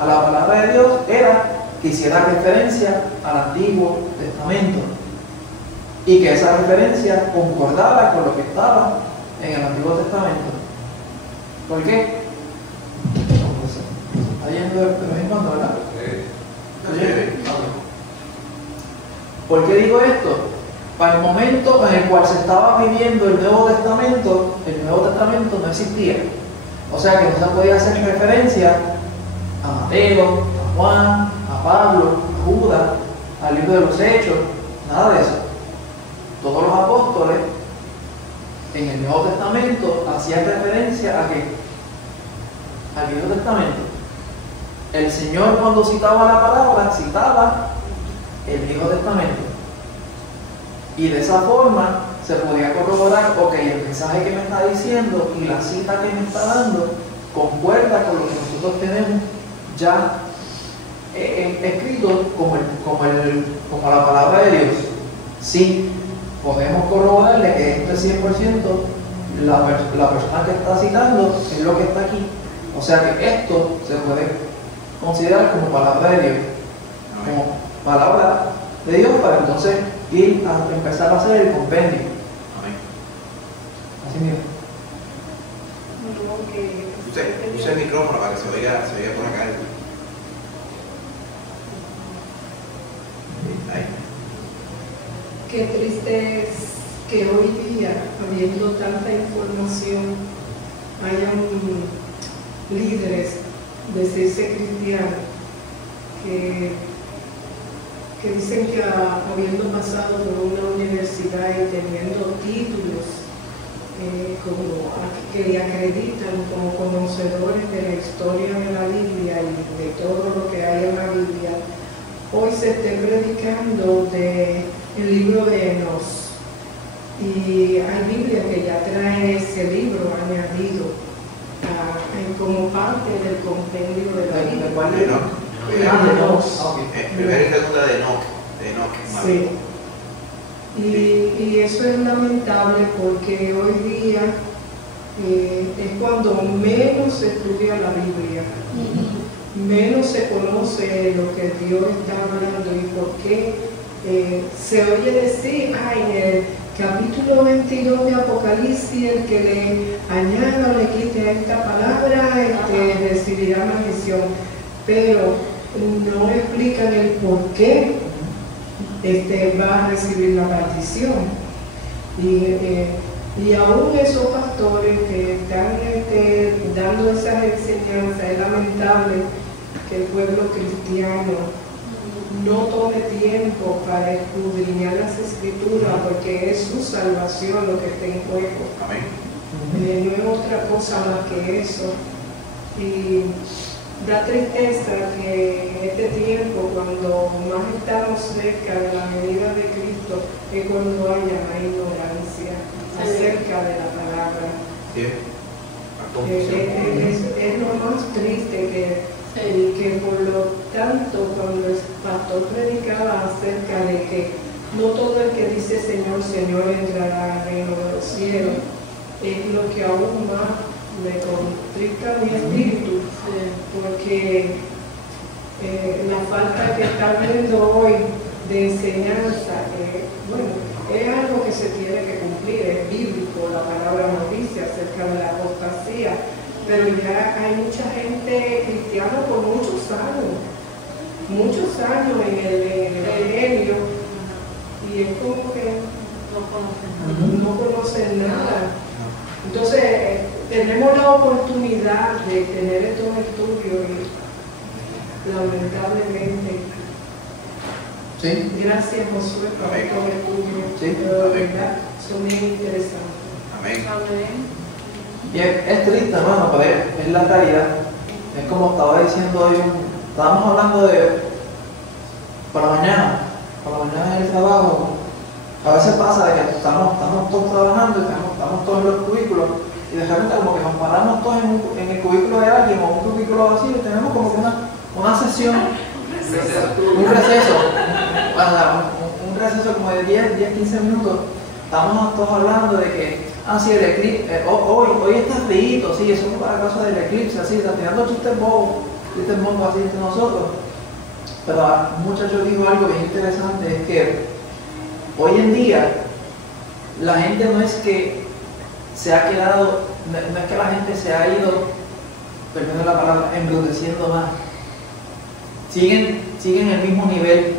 la palabra de Dios, era que hiciera referencia al Antiguo Testamento y que esa referencia concordara con lo que estaba en el Antiguo Testamento. ¿Por qué? Está yendo de vez en cuando, ¿verdad? Sí. ¿Por qué digo esto? Para el momento en el cual se estaba viviendo el Nuevo Testamento no existía. O sea que no se podía hacer referencia a Mateo, a Juan, a Pablo, a Judas, al libro de los Hechos, nada de eso. Todos los apóstoles en el Nuevo Testamento hacían referencia a ¿qué? Al Viejo Testamento. El Señor, cuando citaba la palabra, citaba el Viejo Testamento. Y de esa forma se podía corroborar, el mensaje que me está diciendo y la cita que me está dando concuerda con lo que nosotros tenemos ya escrito como la palabra de Dios. Sí, podemos corroborarle que esto es 100% la persona que está citando es lo que está aquí. O sea que esto se puede considerar como palabra de Dios, como palabra de Dios, para entonces ir a empezar a hacer el compendio. Amén. Así mismo. Use el micrófono para que se oiga por acá. Ahí. Qué triste es que hoy día, habiendo tanta información, hayan líderes, decirse cristianos, que dicen que habiendo pasado por una universidad y teniendo títulos que le acreditan como conocedores de la historia de la Biblia y de todo lo que hay en la Biblia, hoy se esté predicando del libro de Enos. Y hay Biblia que ya trae ese libro añadido como parte del compendio de la Biblia. ¿De cuál De libro? Enoch. De Enos. Ah, ok. Primera y segunda de Enoch. Sí. Y eso es lamentable porque hoy día es cuando menos se estudia la Biblia, menos se conoce lo que Dios está hablando y por qué se oye decir, en el capítulo 22 de Apocalipsis, el que le añada o le quite a esta palabra recibirá maldición, pero no explican el por qué va a recibir la maldición. Y aún esos pastores que están dando esas enseñanzas, es lamentable que el pueblo cristiano no tome tiempo para escudriñar las escrituras, porque es su salvación lo que está en juego. Amén. No es otra cosa más que eso. Y da tristeza que en este tiempo, cuando más estamos cerca de la venida de Cristo, es cuando haya más ignorancia acerca de la palabra. Sí. Es lo más triste que por lo tanto cuando el pastor predicaba acerca de que no todo el que dice Señor, Señor entrará al reino de los cielos, es lo que aún más me contrista mi espíritu, porque la falta que está viendo hoy de enseñanza, es algo que se tiene que cumplir, es bíblico, la palabra nos dice acerca de la apostasía, pero ya hay mucha gente cristiana por muchos años en el evangelio, y es como que no conocen nada. Entonces, tenemos la oportunidad de tener estos estudios y lamentablemente, ¿Sí? gracias Josué por estos estudios, Sí. pero de verdad son bien interesantes. Amén. Y es triste, hermano, pero es la realidad. Es como estaba diciendo hoy, estábamos hablando de para mañana en el trabajo. A veces pasa de que estamos todos trabajando y estamos todos en los cubículos y de repente como que nos paramos todos en el cubículo de alguien o un cubículo vacío y tenemos como que una sesión, un receso como de 10-15 minutos. Estamos todos hablando de que sí, el eclipse, hoy está frío, sí, eso es para causa del eclipse, así, está tirando chistes bobos así entre nosotros. Pero un muchacho dijo algo bien interesante, es que hoy en día la gente no es que se ha quedado, no es que la gente se ha ido, perdiendo la palabra, embruteciendo más. Siguen el mismo nivel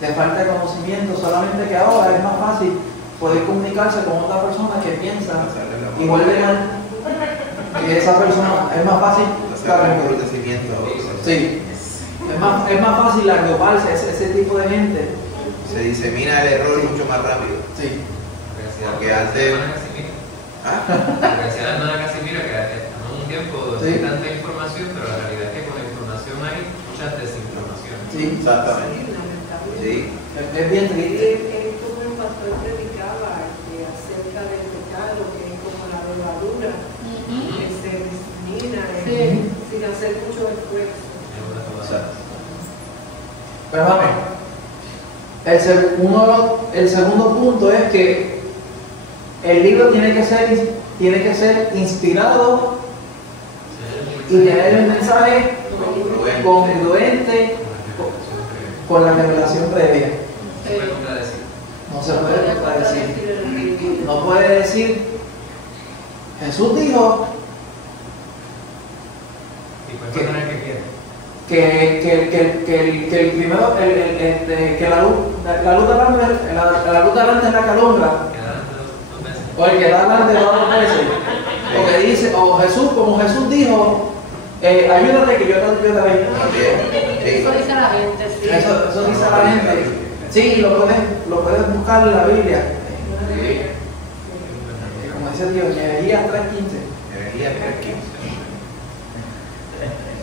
de falta de conocimiento, solamente que ahora es más fácil poder comunicarse con otra persona que piensa igual de mal que esa persona. Es más fácil, sí, es más fácil agruparse ese tipo de gente. Se disemina el error mucho más rápido. Sí. Porque antes. Lo que decía la hermana Casimira, que estamos en un tiempo donde hay tanta información, pero la realidad es que con la información hay mucha desinformación. Sí, exactamente. Sí. Es bien triste. Como el pastor predicaba acerca del pecado, que es como la levadura, que se disemina sin hacer mucho esfuerzo. Pero mami, el segundo punto es que el libro tiene que ser inspirado y tener el mensaje congruente con la revelación previa. No se puede contradecir. No puede decir, Jesús dijo que primero que la luz delante es la calumnia, o el que da delante va dos veces, o que dice, o Jesús, como Jesús dijo, ayúdate que yo te ayudaré. Eso dice la gente, sí. Eso dice la gente. Sí, lo puedes buscar en la Biblia. Como dice Dios, Jeremías 3:15. Jeremías 3:15.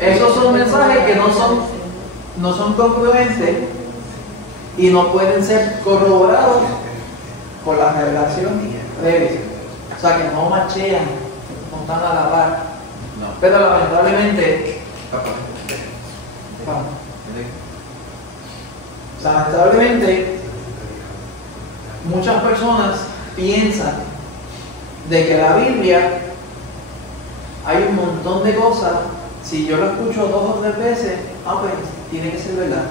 Esos son mensajes que no son congruentes y no pueden ser corroborados por la revelación previa. O sea, que no machean, no están a la par. No. Pero lamentablemente, muchas personas piensan de que la Biblia hay un montón de cosas, si yo lo escucho 2 o 3 veces, pues tiene que ser verdad.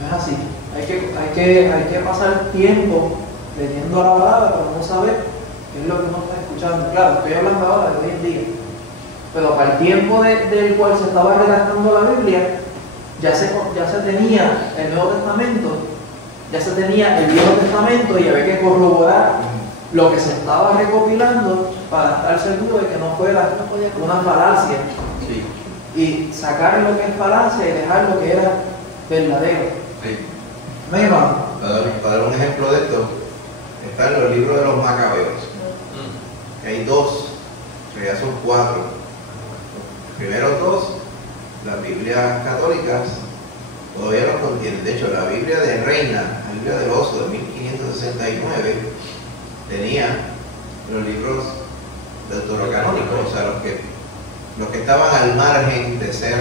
No es así. Hay que pasar tiempo leyendo la palabra para no saber qué es lo que uno está escuchando. Claro, estoy hablando ahora de hoy en día. Pero para el tiempo del cual se estaba redactando la Biblia, ya se tenía el Nuevo Testamento, ya se tenía el Viejo Testamento y había que corroborar lo que se estaba recopilando para estar seguro de que no fuera una falacia. Sí. Y sacar lo que es falacia y dejar lo que era verdadero. Sí. ¿Me hermano? Para dar un ejemplo de esto, están los libros de los Macabeos. Hay 2, que ya son 4. Los primeros 2, las Biblias católicas todavía no contienen. De hecho, la Biblia de Reina, la Biblia del Oso de 1569, tenía los libros deuterocanónicos, o sea, los que estaban al margen de ser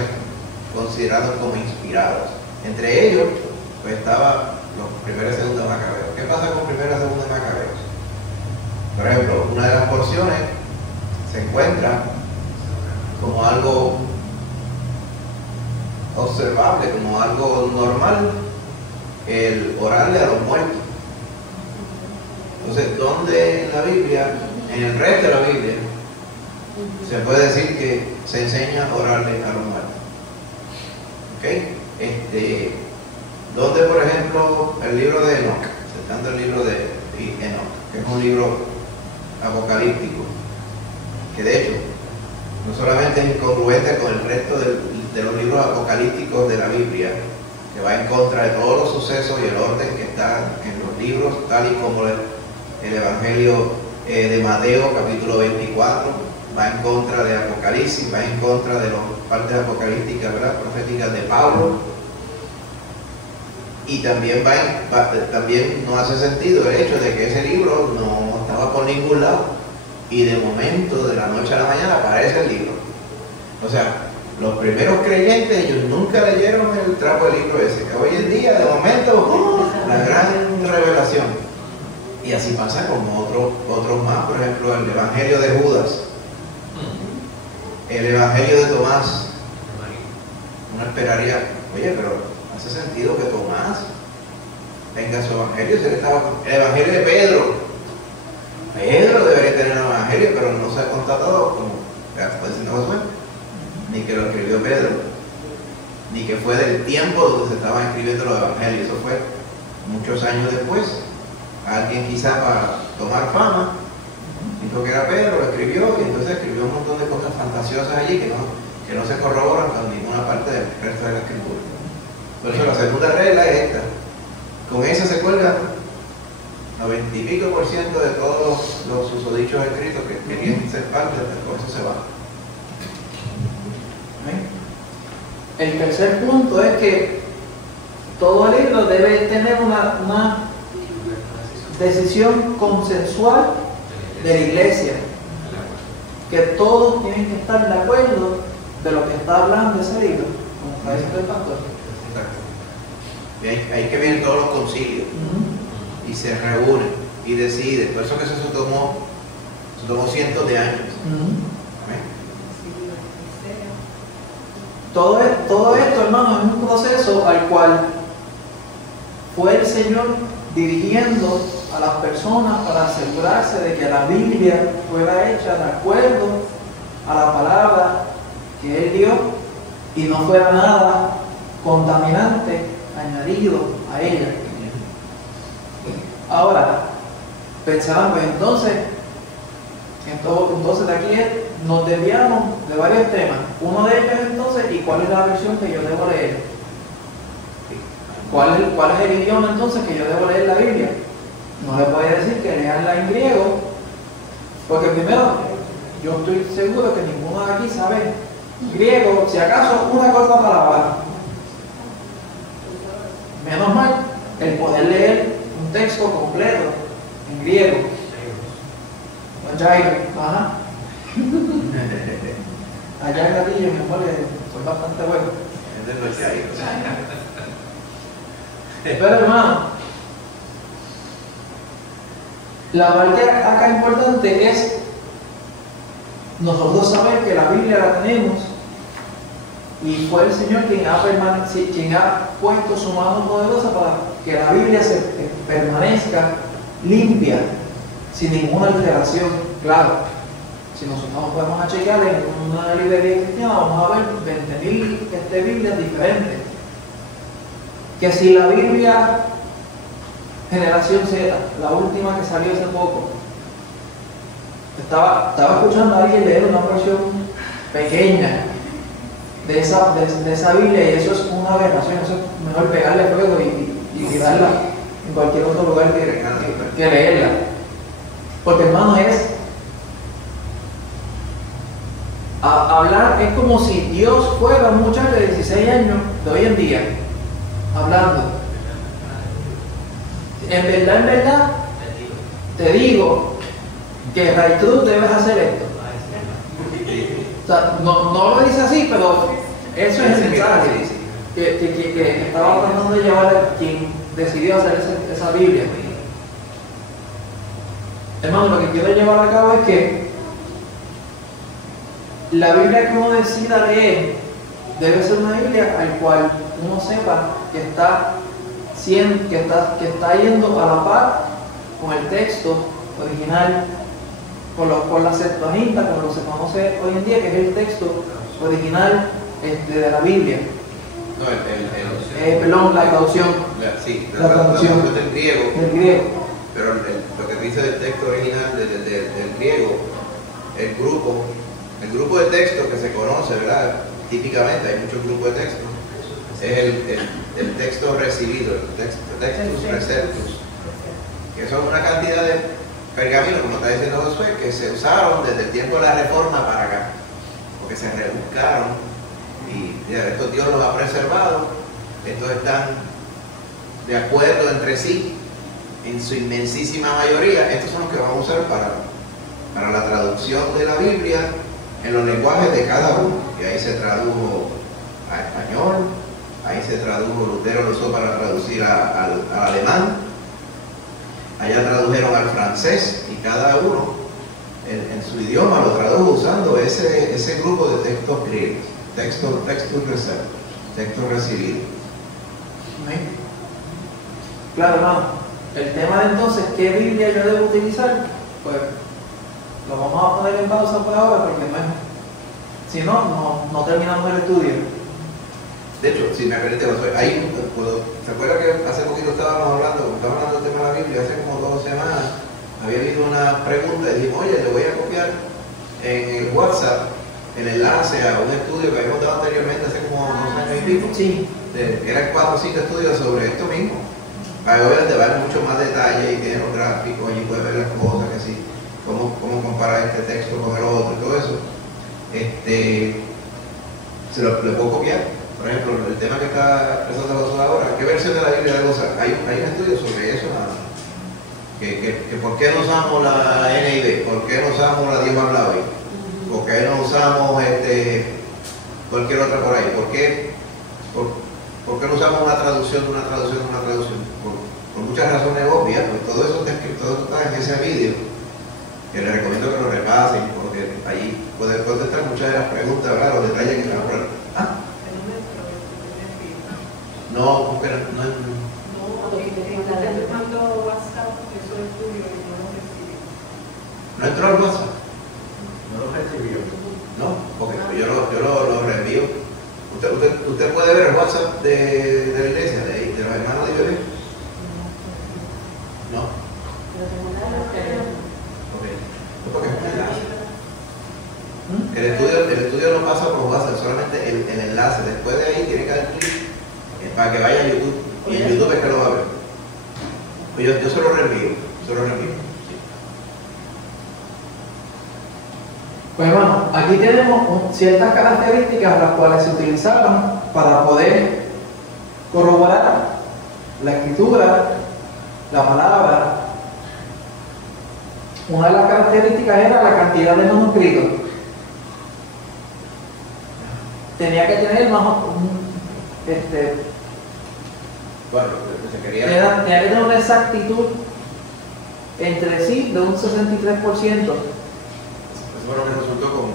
considerados como inspirados. Entre ellos, pues estaba los primeros y segundos Macabeos. ¿Qué pasa con primeros y segundos Macabeos? Por ejemplo, una de las porciones se encuentra como algo observable, como algo normal, el orarle a los muertos. Entonces, ¿dónde en la Biblia, en el resto de la Biblia, se puede decir que se enseña a orarle a los muertos? ¿Ok? ¿Dónde, por ejemplo, el libro de Enoch, citando el libro de Enoch, que es un libro apocalíptico, que de hecho no solamente es incongruente con el resto de los libros apocalípticos de la Biblia, que va en contra de todos los sucesos y el orden que está en los libros, tal y como el Evangelio de Mateo, capítulo 24, va en contra de Apocalipsis, va en contra de las partes apocalípticas, ¿verdad?, proféticas de Pablo. Y también también no hace sentido el hecho de que ese libro no estaba por ningún lado y de momento, de la noche a la mañana, aparece el libro. O sea, los primeros creyentes, ellos nunca leyeron el trapo del libro ese, que hoy en día, de momento, la gran revelación. Y así pasa con otros más, por ejemplo, el Evangelio de Judas, el Evangelio de Tomás. Uno esperaría, oye, pero hace sentido que Tomás tenga su evangelio. El evangelio de Pedro debería tener un evangelio, pero no se ha constatado como Josué, ni que lo escribió Pedro, ni que fue del tiempo donde se estaban escribiendo los evangelios. Eso fue muchos años después. Alguien quizá para tomar fama dijo que era Pedro, lo escribió, y entonces escribió un montón de cosas fantasiosas allí que no se corroboran con ninguna parte del resto de la escritura. Por eso la segunda regla es esta. Con esa se cuelgan 90 y pico % de todos los susodichos escritos que querían ser parte, con eso se va. El tercer punto es que todo libro debe tener una decisión consensual de la iglesia, que todos tienen que estar de acuerdo de lo que está hablando ese libro, como dice el pastor. Hay que ver todos los concilios y se reúnen y deciden. Por eso que eso se tomó cientos de años. Todo esto, hermano, es un proceso al cual fue el Señor dirigiendo a las personas para asegurarse de que la Biblia fuera hecha de acuerdo a la palabra que Él dio y no fuera nada contaminante añadido a ella. Ahora, pensarán, pues entonces de aquí nos desviamos de varios temas. Uno de ellos entonces, ¿y cuál es la versión que yo debo leer? ¿Cuál es el idioma entonces que yo debo leer la Biblia? No le puede decir que leanla en griego, porque primero, yo estoy seguro que ninguno de aquí sabe griego, si acaso una corta palabra. Menos mal el poder leer un texto completo en griego. Jairo, ajá. Allá en Gatillo, mi amor, fue bastante bueno. Es de los Jairo. Pero hermano, la parte acá importante es nosotros saber que la Biblia la tenemos y fue el Señor quien ha puesto su mano poderosa para que la Biblia se permanezca limpia, sin ninguna alteración. Claro, si nosotros nos podemos chequear en una librería cristiana, vamos a ver 20.000 Biblias diferentes. Que si la Biblia Generación Z, la última que salió hace poco, estaba escuchando a alguien leer una versión pequeña de esa Biblia, y eso es una aberración. Eso es mejor pegarle fuego y tirarla en cualquier otro lugar que leerla. Porque hermano, hablar es como si Dios fuera un muchacho de 16 años de hoy en día hablando. En verdad, te digo que Ray, tú debes hacer esto. O sea, no lo dice así, pero eso es el mensaje que estaba tratando de llevar quien decidió hacer esa Biblia. Hermano, lo que quiero llevar a cabo es que la Biblia que uno decida leer debe ser una Biblia al cual uno sepa que está yendo a la par con el texto original, con la Septuaginta, como se conoce hoy en día, que es el texto original de la Biblia. No, perdón, la traducción. Sí, la traducción del griego. Del griego. Pero lo que dice del texto original del griego, el grupo de texto que se conoce, ¿verdad? Típicamente hay muchos grupos de texto. Es el texto recibido, el textus receptus, que son una cantidad de pergaminos, como está diciendo Josué, que se usaron desde el tiempo de la Reforma para acá, porque se rebuscaron y estos Dios los ha preservado. Estos están de acuerdo entre sí en su inmensísima mayoría. Estos son los que vamos a usar para la traducción de la Biblia en los lenguajes de cada uno, y ahí se tradujo a español, ahí se tradujo, Lutero lo usó para traducir al alemán, allá tradujeron al francés, y cada uno en su idioma lo tradujo usando ese grupo de textos griegos, textos receptos, textos recibidos. Claro, hermano. El tema de entonces, ¿qué Biblia yo debo utilizar? Pues lo vamos a poner en pausa por ahora, porque si no terminamos el estudio. De hecho, si me permite, ¿se acuerda que hace poquito estábamos hablando del tema de la Biblia? Hace como 2 semanas había habido una pregunta y dijimos, oye, le voy a copiar en el WhatsApp el enlace a un estudio que habíamos dado anteriormente hace como 2 años y pico. Sí. Eran 4 o 5 estudios sobre esto mismo. Obviamente va a mucho más detalle y tiene los gráficos, allí puede ver las cosas, que sí, cómo comparar este texto con el otro y todo eso. Se lo puedo copiar. Por ejemplo, el tema que está expresando ahora, ¿qué versión de la Biblia debo usar? Hay un estudio sobre eso, que por qué no usamos la NIV, por qué no usamos la Dios habla hoy, por qué no usamos cualquier otra por ahí, por qué no usamos una traducción de una traducción de una traducción. Por muchas razones obvias, pues todo eso está escrito, todo está en ese vídeo, que les recomiendo que lo repasen, porque allí pueden contestar muchas de las preguntas, ¿verdad? Los detalles que están por ahí. No, pero no es. Mando WhatsApp, eso es tuyo y no lo recibí. ¿No entró al WhatsApp? No lo recibió. No, porque yo lo reenvío. Usted puede ver el WhatsApp de la iglesia, de los hermanos de IBB. No. Ok. No, porque es un enlace. El estudio no pasa por WhatsApp, solamente el enlace. Después de ahí tiene que dar clic para que vaya a YouTube. Y en YouTube es que lo va a ver. Pues yo se lo reenvío. Pues bueno, aquí tenemos ciertas características las cuales se utilizaban para poder corroborar La escritura, la palabra, una de las características era la cantidad de manuscritos. Tenía que tener más Bueno, se quería. tenía que tener una exactitud entre sí de un 63%. Eso fue lo que resultó con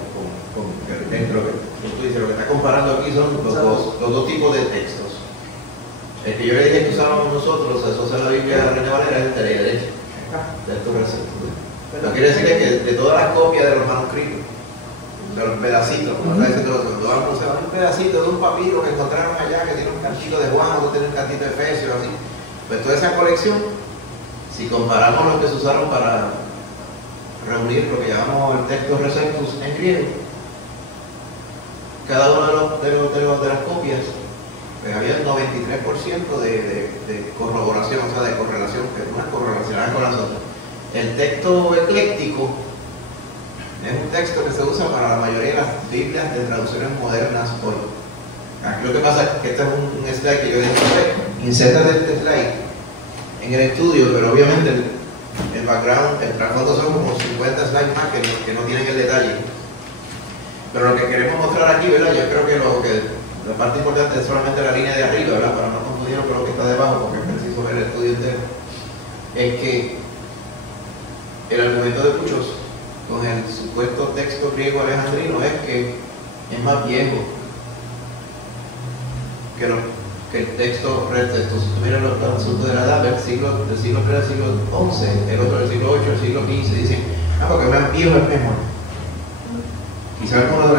dentro lo que tú dices, lo que está comparando aquí son los dos tipos de textos. El que yo le dije que usábamos nosotros, eso es la Biblia de la Reina Valera, es de derecha, de estos versículos. Lo que quiere decir es que de todas las copias de los manuscritos, de los pedacitos, como está diciendo, un pedacito de un papiro que encontraron allá, que tiene un cantito de Juan, otro tiene un cantito de Efesios, así. Pues toda esa colección, si comparamos lo que se usaron para reunir lo que llamamos el texto receptus en griego, cada uno de las copias, pues había un 93% de corroboración, o sea, de correlación, que no es correlacionada con las otras. El texto ecléctico es un texto que se usa para la mayoría de las Biblias de traducciones modernas hoy. Aquí lo que pasa es que este es un slide que yo inserta este slide en el estudio, pero obviamente el background, el trasfondo son como 50 slides más que no tienen el detalle. Pero lo que queremos mostrar aquí, ¿verdad? Yo creo que la parte importante es solamente la línea de arriba, ¿verdad? Para no confundirlo con lo que está debajo, porque es preciso ver el estudio entero. Es que el argumento de muchos con el supuesto texto griego alejandrino es que es más viejo que el texto receptus. Si tú miras los asuntos de la edad del siglo I al siglo XI, el otro del siglo VIII al siglo XV, dicen, porque más viejo es mejor. Quizás algunos de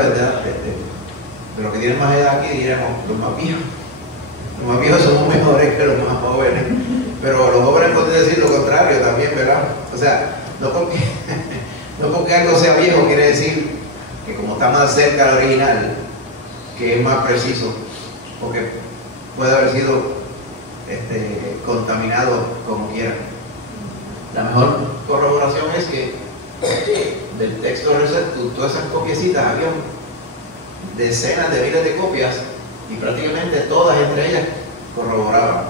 los que tienen más edad aquí diríamos, los más viejos somos mejores que los más jóvenes, pero los jóvenes pueden decir lo contrario también, ¿verdad? O sea, no porque algo sea viejo quiere decir que como está más cerca del original, que es más preciso, porque puede haber sido contaminado como quiera. La mejor corroboración es que del texto receptus, todas esas copiecitas, había decenas de miles de copias y prácticamente todas entre ellas corroboraban.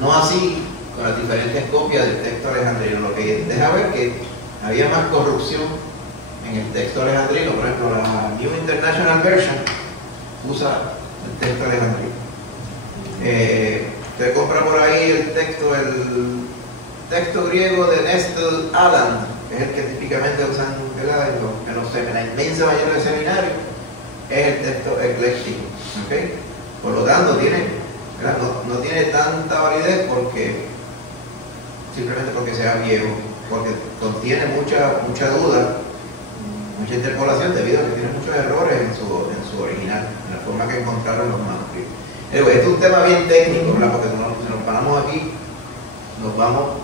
No así con las diferentes copias del texto alejandrino, lo que deja ver que había más corrupción en el texto alejandrino. Por ejemplo, la New International Version usa el texto alejandrino. Usted compra por ahí el texto griego de Nestle Aland, que es el que típicamente usan, ¿verdad? en la inmensa mayoría de seminarios, es el texto ecléctico. ¿Okay? Por lo tanto, no tiene tanta validez simplemente porque sea viejo, porque contiene mucha duda, mucha interpolación, debido a que tiene muchos errores en su original, en la forma que encontraron los manuscritos. Este es un tema bien técnico, ¿verdad? Porque si nos paramos aquí, nos vamos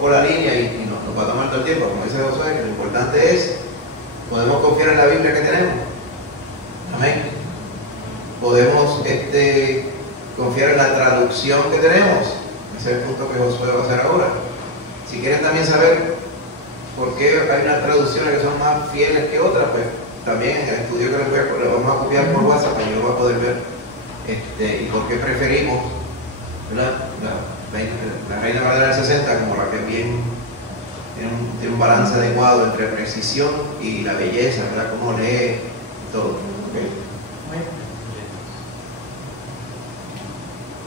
por la línea y nos va a tomar todo el tiempo. Como dice Josué, lo importante es, podemos confiar en la Biblia que tenemos. Amén. Podemos confiar en la traducción que tenemos. Ese es el punto que Josué va a hacer ahora. Si quieren también saber por qué hay unas traducciones que son más fieles que otras, pues también en el estudio que les vamos a copiar por WhatsApp, pues yo lo voy a poder ver. Y por qué preferimos, ¿verdad? La Reina Valera del 60 como la que bien tiene un balance adecuado entre precisión y la belleza, ¿verdad? Cómo lee todo. ¿Okay?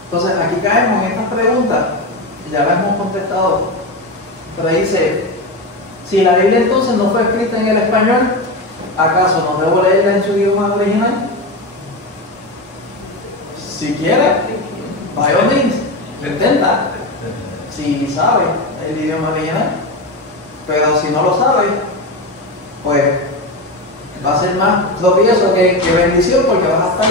Entonces aquí caemos en estas preguntas, ya las hemos contestado, pero dice, si la Biblia entonces no fue escrita en el español, ¿acaso no debo leerla en su idioma original? Si quiere, by all means, lo intenta, si sabe el idioma original, pero si no lo sabe, pues va a ser más tropiezo que bendición, porque vas a estar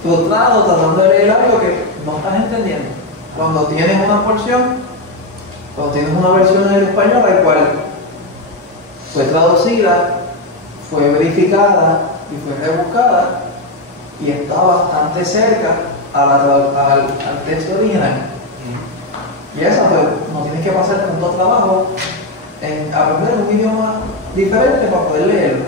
frustrado tratando de leer algo que no estás entendiendo. Cuando tienes una porción, cuando tienes una versión en el español, la cual fue traducida, fue verificada y fue rebuscada y está bastante cerca al texto original. Y esa, pues, no tienes que pasar tanto trabajo en aprender un idioma diferente para poder leerlo.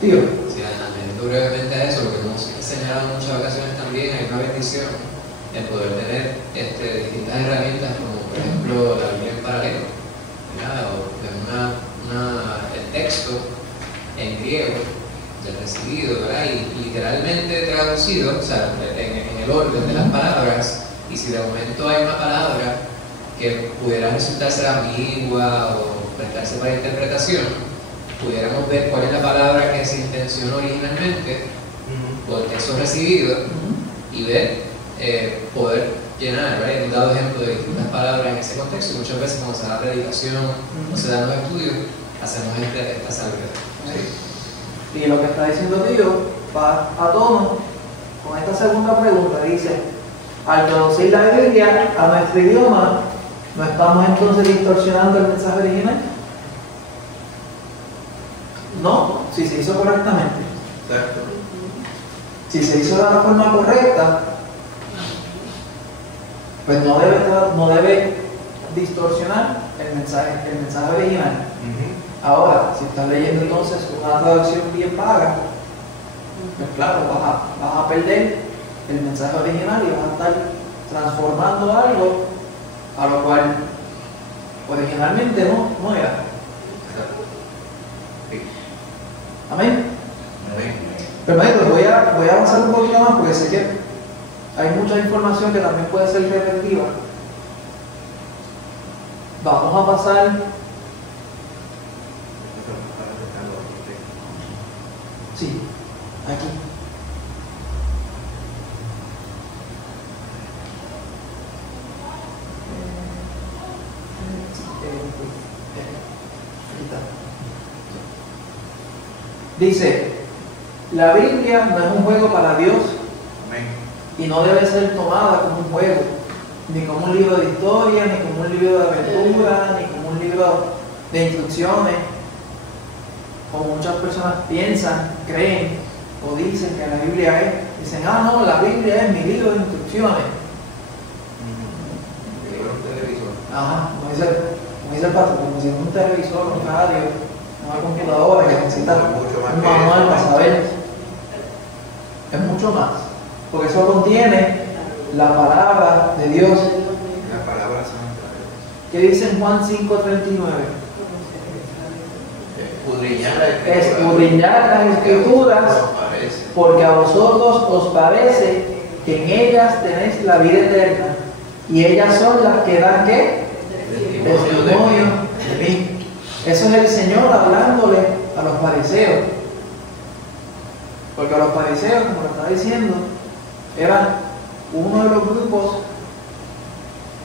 Tío. Sí, añadiendo brevemente a eso, lo que hemos señalado en muchas ocasiones también, hay una bendición en poder tener distintas herramientas como por ejemplo la Biblia en paralelo, ¿verdad? O el texto en griego del recibido, ¿verdad? Y literalmente traducido, o sea, en el orden de las palabras, y si de momento hay una palabra que pudiera resultar ser ambigua o prestarse para interpretación, pudiéramos ver cuál es la palabra que se intencionó originalmente por el texto recibido y ver, poder llenar, ¿verdad? Hemos dado ejemplos de distintas palabras en ese contexto y muchas veces cuando se da predicación o se dan los estudios, hacemos esta salvedad. Y lo que está diciendo Dios va a tono con esta segunda pregunta. Dice, al traducir la Biblia a nuestro idioma, ¿no estamos entonces distorsionando el mensaje original? No, si se hizo correctamente. Exacto. Si se hizo de la forma correcta, pues no debe distorsionar el mensaje original. Ahora, si estás leyendo entonces una traducción bien vaga, pues claro, vas a perder el mensaje original y vas a estar transformando algo a lo cual originalmente no era. Amén. Pero voy a avanzar un poquito más porque sé que hay mucha información que también puede ser repetitiva. Vamos a pasar. Sí, aquí. Dice, la Biblia no es un juego para Dios. Amén. Y no debe ser tomada como un juego, ni como un libro de historia, ni como un libro de aventura, ni como un libro de instrucciones, como muchas personas piensan, creen o dicen que la Biblia es. Dicen, no, la Biblia es mi libro de instrucciones. Ajá, como dice el pastor, como si es un televisor, un radio, una computadora que necesita un manual para saber. Es mucho más, porque eso contiene la palabra de Dios. La palabra santa. ¿Qué dice en Juan 5:39? Escudriñar las Escrituras, porque a vosotros os parece que en ellas tenéis la vida eterna, y ellas son las que dan ¿qué? Testimonio de mí. Eso es el Señor hablándole a los fariseos, porque a los fariseos, como lo está diciendo, eran uno de los grupos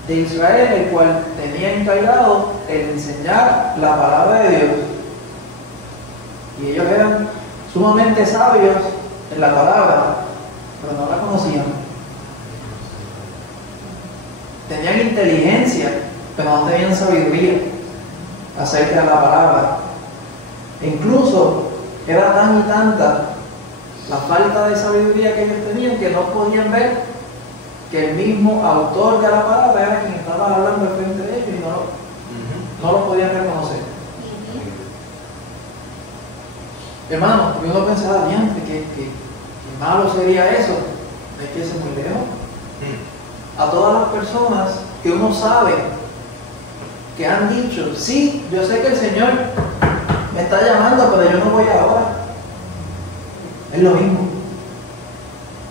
de Israel el cual tenía encargado el enseñar la palabra de Dios. Y ellos eran sumamente sabios en la palabra, pero no la conocían. Tenían inteligencia, pero no tenían sabiduría acerca de la palabra. E incluso era tan y tanta la falta de sabiduría que ellos tenían que no podían ver que el mismo autor de la palabra era quien estaba hablando al frente de ellos y no lo podían reconocer. Hermano, y uno pensaba, que malo sería eso, hay que irse muy lejos. A todas las personas que uno sabe que han dicho, sí, yo sé que el Señor me está llamando, pero yo no voy ahora. Es lo mismo.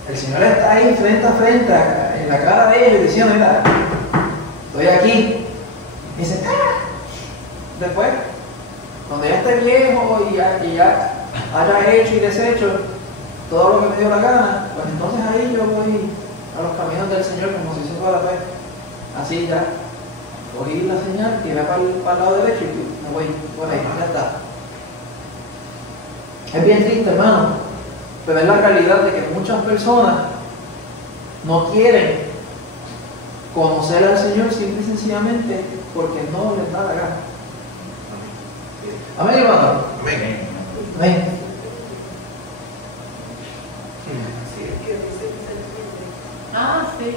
El Señor está ahí frente a frente, en la cara de ellos, diciendo, mira, estoy aquí. Y dice, después, cuando ya esté viejo y ya haya hecho y deshecho todo lo que me dio la gana, pues entonces ahí yo voy a los caminos del Señor como si se fuera a ver. Así ya, cogí la señal, tiré para el lado derecho y me voy por ahí, ya está. Es bien triste, hermano, pero es la realidad de que muchas personas no quieren conocer al Señor simple y sencillamente porque no les da la gana. Amén, hermano. Amén. Amén. Sí.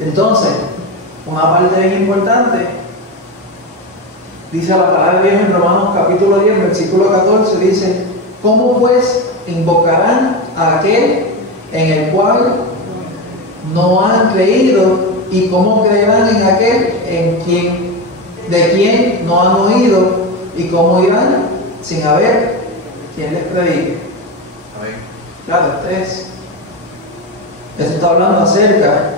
Entonces, una parte bien importante, dice la palabra de Dios en Romanos capítulo 10, versículo 14, dice, ¿cómo pues invocarán a aquel en el cual no han creído, y cómo creerán en aquel de quien no han oído, y cómo irán sin haber quien les predique. Amén. Claro, esto está hablando acerca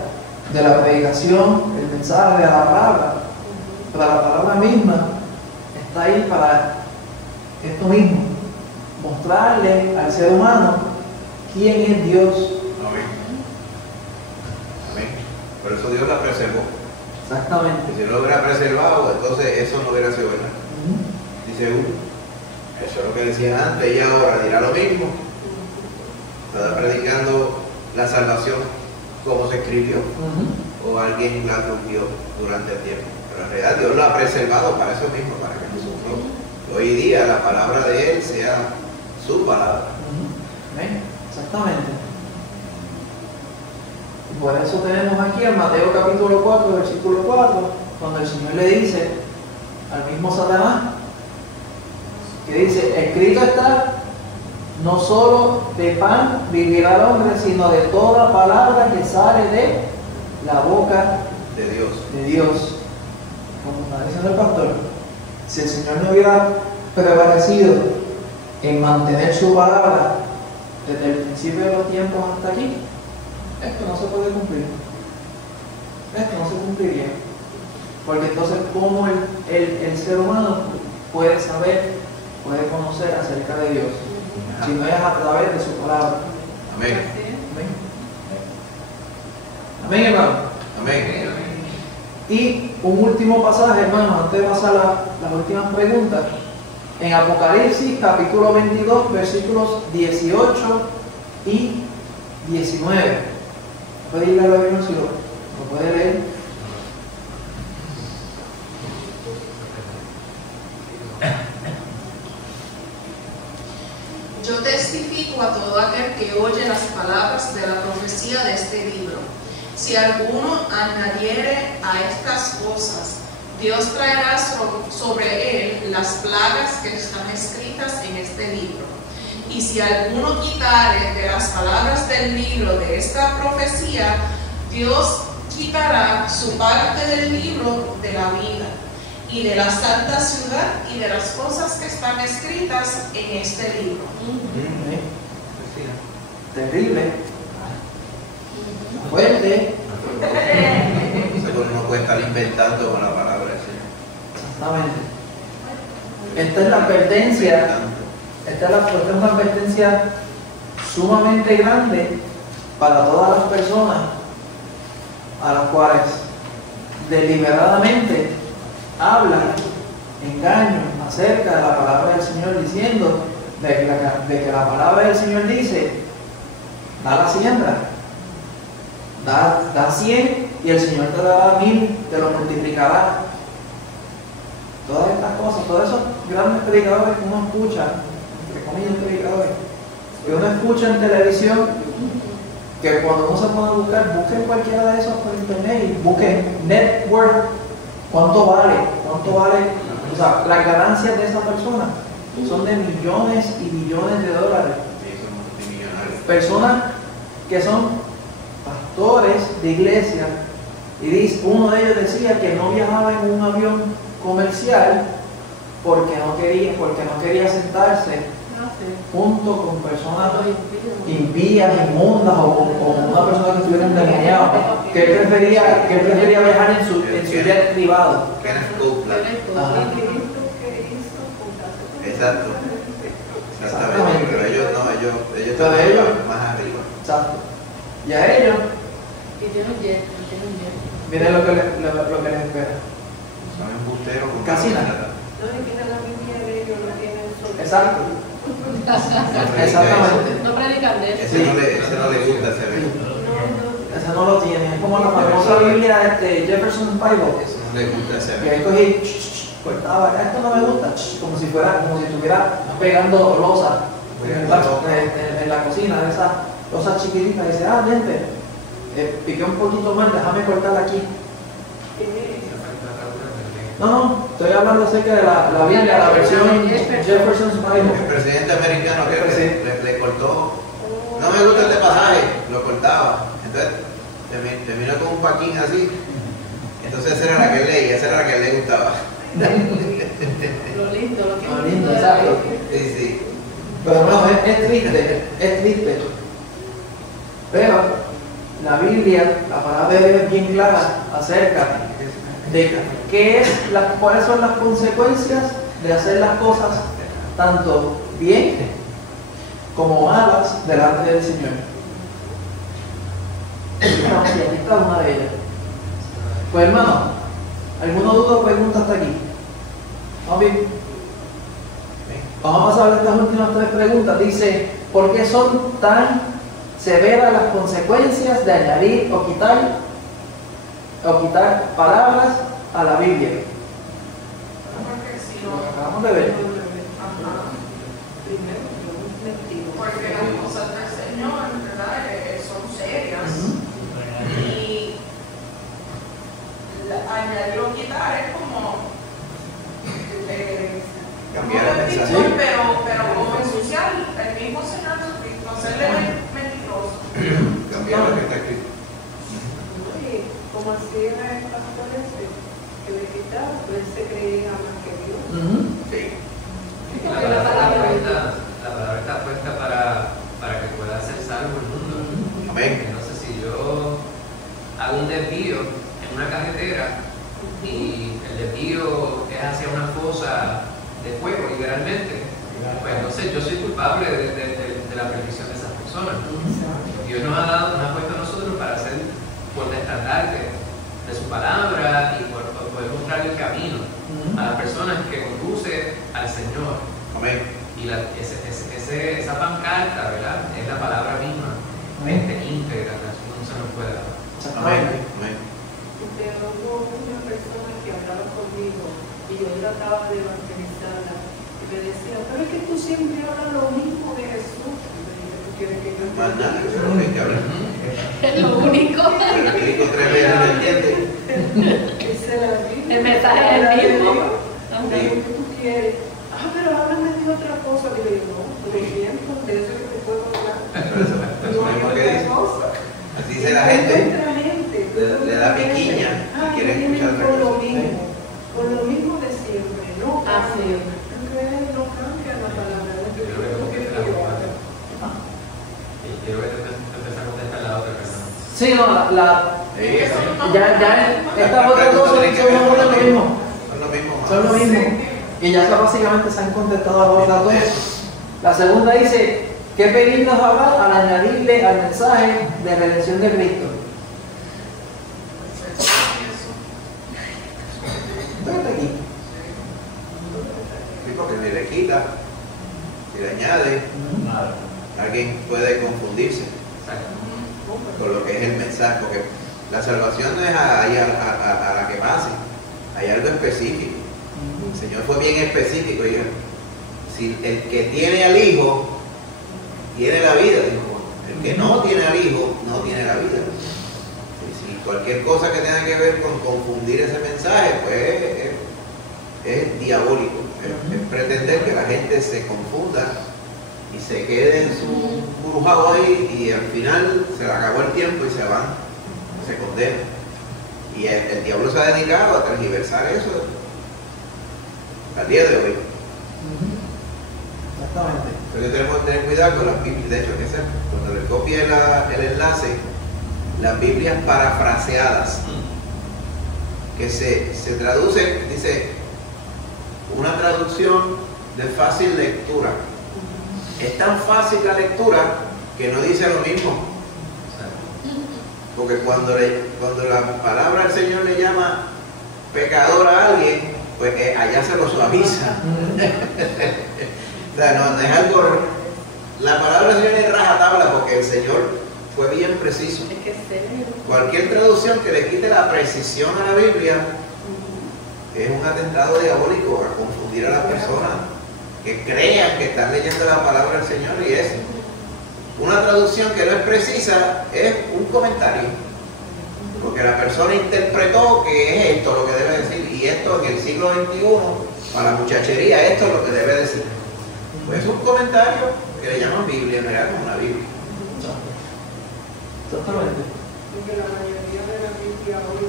de la predicación, el mensaje de la palabra. Pero la palabra misma está ahí para esto mismo, mostrarle al ser humano quién es Dios. Amén. Amén. Por eso Dios la preservó. Exactamente. Si no lo hubiera preservado, entonces eso no hubiera sido verdad. Dice uno. Eso es lo que decía antes y ahora dirá lo mismo. Está predicando la salvación como se escribió, o alguien la truqueó durante el tiempo. Pero en realidad Dios lo ha preservado para eso mismo, para que nosotros hoy día la palabra de Él sea su palabra. Amén. Exactamente. Y por eso tenemos aquí en Mateo capítulo 4, versículo 4, cuando el Señor le dice al mismo Satanás, que dice, escrito está, no solo de pan vivirá el hombre, sino de toda palabra que sale de la boca De Dios. de Dios. Como está diciendo el pastor, si el Señor no hubiera prevalecido en mantener su palabra desde el principio de los tiempos hasta aquí, esto no se puede cumplir. Esto no se cumpliría. Porque entonces, ¿cómo el ser humano puede saber, puede conocer acerca de Dios? Si no es a través de su palabra. Amén. Amén. Amén, hermano. Amén. Y un último pasaje, hermano, antes de pasar las últimas preguntas. En Apocalipsis, capítulo 22, versículos 18 y 19. ¿Puede ir a la Biblia si lo puede leer? Yo testifico a todo aquel que oye las palabras de la profecía de este libro. Si alguno añadiere a estas cosas, Dios traerá sobre él las plagas que están escritas en este libro. Y si alguno quitare de las palabras del libro de esta profecía, Dios quitará su parte del libro de la vida y de la santa ciudad y de las cosas que están escritas en este libro. Terrible. Fuerte. Entonces uno no puede estar inventando con la palabra del Señor. Exactamente. Esta es la advertencia. Esta es una advertencia sumamente grande para todas las personas a las cuales deliberadamente hablan, engaños acerca de la palabra del Señor, diciendo de que la palabra del Señor dice, da la siembra, da 100 y el Señor te dará 1000, te lo multiplicará. Todas estas cosas, todos esos grandes predicadores que uno escucha, entre comillas predicadores, que uno escucha en televisión, que cuando uno se pone a buscar, busquen cualquiera de esos por internet y busquen net worth, cuánto vale, o sea, las ganancias de esa persona son de millones y millones de dólares. Personas que son pastores de iglesia, y uno de ellos decía que no viajaba en un avión comercial porque no quería sentarse junto con personas impías, inmundas o una persona que estuviera endemoniada, que él prefería viajar en su jet privado. Exacto. Exactamente. Pero ellos no, ellos están más arriba. Exacto. Y a ellos miren lo que les espera. Son embusteros con Casi nada. No, y que la Biblia de ellos no tienen sobre. Exacto. Exactamente. No predican de eso. Ese no le gusta ese ver. Ese no lo tiene. Es como la famosa Biblia Jefferson's Bible. Eso no le gusta ese Que ver. él cogí, cortaba, esto no me gusta, como si estuviera pegando losa en la cocina, de esas losas chiquititas. Y dice, gente, piqué un poquito más, déjame cortar aquí. No, estoy hablando acerca de la Biblia, la versión Jefferson's Bible. El presidente americano que le cortó, no me gusta este pasaje, lo cortaba. Entonces terminó con un paquín así. Entonces esa era la que él leía, esa era la que a él le gustaba. Lo lindo, lo que Lo lindo, exacto. Sí, sí. Pero no, es triste. Pero la Biblia, la palabra de Dios es bien clara acerca de cuáles son las consecuencias de hacer las cosas tanto bien como malas delante del Señor. Aquí está una de ellas. Pues hermano, ¿alguna duda o pregunta hasta aquí? ¿Vamos bien? Vamos a pasar a estas últimas 3 preguntas. Dice, ¿por qué son tan severas las consecuencias de añadir o quitar palabras a la Biblia? Porque si no, Acabamos de ver. porque las cosas del Señor, ¿verdad? Son serias. Y añadir o quitar es como Cambiar el no mensaje. pero como ensuciar el mismo Señor Jesucristo, hacerle mentiroso. Cambiar lo que está escrito. Y como así era el pastor ese, que le quitaba, pues él se creía más que Dios. Sí. La palabra está puesta para que pueda ser salvo el mundo. Amén. Entonces, si yo hago un desvío en una carretera y el desvío es hacia una fosa de fuego, literalmente, pues entonces yo soy culpable de la perdición de esas personas. Dios nos ha puesto a nosotros para ser por estandarte de su palabra y por poder mostrar el camino a las personas que conduce al Señor. Amén. Y esa pancarta, ¿verdad? Es la palabra misma, íntegra, no se nos puede dar. Amén. Amén. Pero hubo una persona que hablaba conmigo y yo trataba de evangelizarla y me decía, pero es que tú siempre hablas lo mismo de Jesús. Y me dije, ¿tú quieres que yo Más nada, eso es lo que hay que hablar. Es lo único. Pero el Cristo 3 veces no entiende. Esa es la Biblia. El mensaje es el mismo. Aunque lo que tú quieres. Pero háblame de otra cosa. Digo yo, no, por ejemplo, de eso que te puedo hablar. Eso No hay mismo que otra dice. cosa. Así dice la gente. Le da piquiña y quiere escuchar otra con lo cosa. mismo de siempre. No cambia. No cambia la palabra. Yo creo que contesta la otra. Y quiero que te empieces a contestar la otra persona. Sí, no, Sí, estas otras dos son lo mismo. son lo mismo. Son lo mismo. Y ya básicamente se han contestado a las otras dos. La segunda dice, ¿qué peligros habrá al añadirle al mensaje de redención de Cristo? Vete aquí. Sí, porque si le quita, si le añade, alguien puede confundirse con lo que es el mensaje, porque la salvación no es a la que pase, hay algo específico. El Señor fue bien específico y dijo, si el que tiene al Hijo tiene la vida, dijo, el que no tiene al Hijo no tiene la vida. Y si cualquier cosa que tenga que ver con confundir ese mensaje, pues es diabólico, es pretender que la gente se confunda y se quede en su burujado ahí y al final se le acabó el tiempo y se van, se condenan. Y el diablo se ha dedicado a tergiversar eso al día de hoy. Exactamente. Entonces tenemos que tener cuidado con las Biblias. De hecho, cuando le copie el enlace, las Biblias parafraseadas, que se traduce, dice, una traducción de fácil lectura. Es tan fácil la lectura que no dice lo mismo. Porque cuando la palabra del Señor le llama pecador a alguien, pues allá se lo suaviza. O sea, no es algo. La palabra del Señor es rajatabla porque el Señor fue bien preciso. Cualquier traducción que le quite la precisión a la Biblia es un atentado diabólico a confundir a las personas que crean que están leyendo la palabra del Señor, y es una traducción que no es precisa, es un comentario, porque la persona interpretó que es esto lo que debe decir, y esto en el siglo XXI, para la muchachería, esto es lo que debe decir. Pues es un comentario que le llaman Biblia, en realidad como una Biblia. Exactamente. Porque la mayoría de la Biblia hoy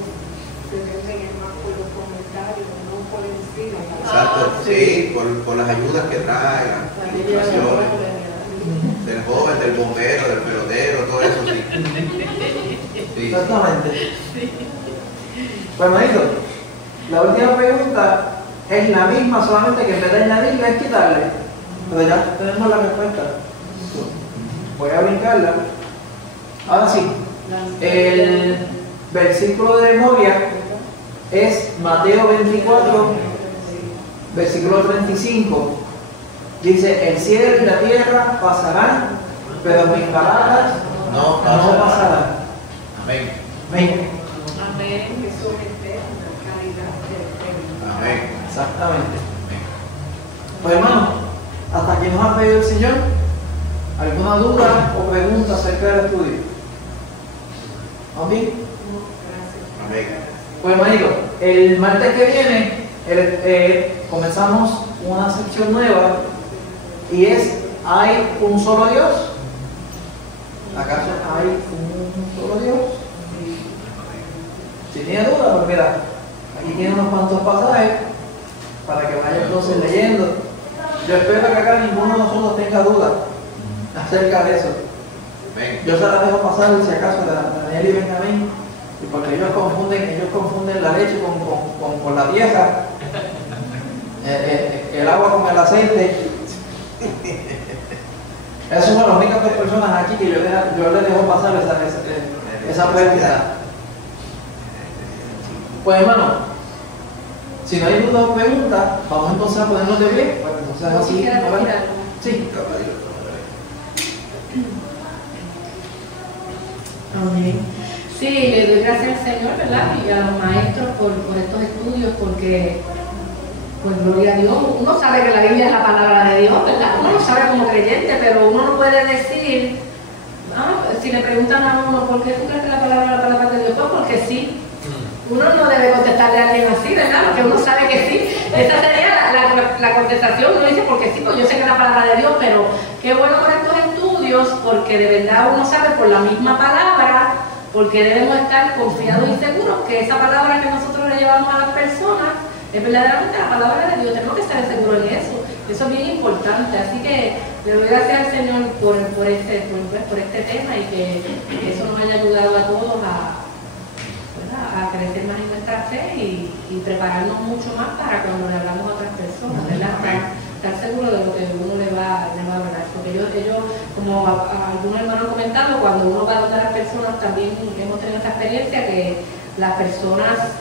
se venden es más por los comentarios, no por encima. Exacto, sí, por las ayudas que trae, las ilustraciones, del joven, del bombero, del pelotero, todo eso, sí. Sí. Exactamente. Pues, hermanito, la última pregunta es la misma, solamente que en vez de añadirle es quitarle. Pero ya tenemos la respuesta. Voy a brincarla. Ahora sí, el versículo de memoria es Mateo 24, versículo 35. Dice, el cielo y la tierra pasarán, pero mis palabras No pasarán. Amén. Amén. Amén. Que son eternas, caridad eterna. Amén. Exactamente. Pues hermano, hasta aquí nos ha pedido el Señor. ¿Alguna duda o pregunta acerca del estudio? ¿Amén? Amén. Pues hermanito, el martes que viene comenzamos una sección nueva y es ¿hay un solo Dios? ¿Acaso hay un solo Dios? Si tiene duda, pues mira, aquí tiene unos cuantos pasajes para que vaya entonces leyendo. Yo espero que acá ninguno de nosotros tenga duda acerca de eso. Amén. Yo se la dejo pasar si acaso a Daniel y Benjamín, y porque ellos confunden la leche con la tierra, el agua con el aceite. Esas son las únicas dos personas aquí que yo les dejo pasar esa pregunta. Pues hermano, si no hay duda o pregunta, vamos entonces a ponernos de pie. Pues entonces así. ¿Quisiera decir algo? Sí. Amén. Sí, le doy gracias al Señor, ¿verdad? Y a los maestros por estos estudios, porque, pues gloria a Dios, uno sabe que la Biblia es la palabra de Dios, ¿verdad? Uno lo sabe como creyente, pero uno no puede decir, si le preguntan a uno, ¿por qué tú crees que la palabra es la palabra de Dios? Pues porque sí. Uno no debe contestarle a alguien así, ¿verdad? Porque uno sabe que sí. Esa sería la contestación. Uno dice, porque sí, pues yo sé que es la palabra de Dios, pero qué bueno por estos estudios, porque de verdad uno sabe por la misma palabra, porque debemos estar confiados y seguros que esa palabra que nosotros le llevamos a las personas es verdaderamente la palabra de Dios. Tenemos que estar seguros en eso. Eso es bien importante. Así que le doy gracias al Señor por este tema y que eso nos haya ayudado a todos a crecer más en nuestra fe y prepararnos mucho más para cuando le hablamos a otras personas, ¿verdad? Estar seguro de lo que uno le va a hablar. Porque ellos como algunos hermanos han comentado, cuando uno va a donde las personas, también hemos tenido esa experiencia que las personas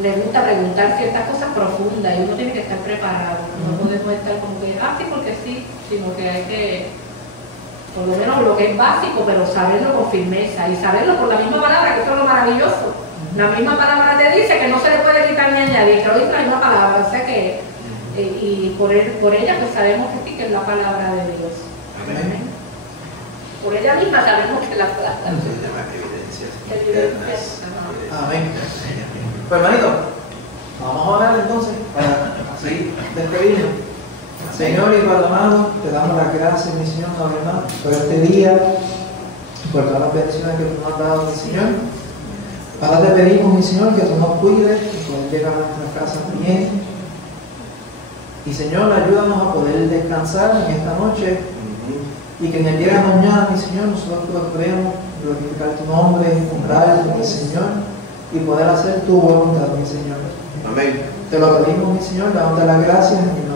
les gusta preguntar ciertas cosas profundas y uno tiene que estar preparado. No podemos estar como que, sí, porque sí, sino que hay que, por lo menos lo que es básico, pero saberlo con firmeza y saberlo por la misma palabra, que eso es lo maravilloso. La misma palabra te dice que no se le puede quitar ni añadir, que lo dice la misma palabra, o sea que, y por ella pues sabemos que sí, que es la palabra de Dios. Amén. Por ella misma sabemos que es la palabra de Dios. Se llama evidencias Evidencias. internas. Amén. Pues hermanito, vamos a orar entonces para así despedirnos. Señor y Padre amado, te damos las gracias, mi Señor, una vez más, por este día, por todas las bendiciones que tú nos has dado, mi Señor. Ahora te pedimos, mi Señor, que tú nos cuides y poder llegar a nuestras casas bien. Y Señor, ayúdanos a poder descansar en esta noche y que en el día de mañana, mi Señor, nosotros podamos glorificar tu nombre, honrarte, mi Señor, y poder hacer tu voluntad, mi Señor. Amén. Te lo pedimos, mi Señor, dándote las gracias en el nombre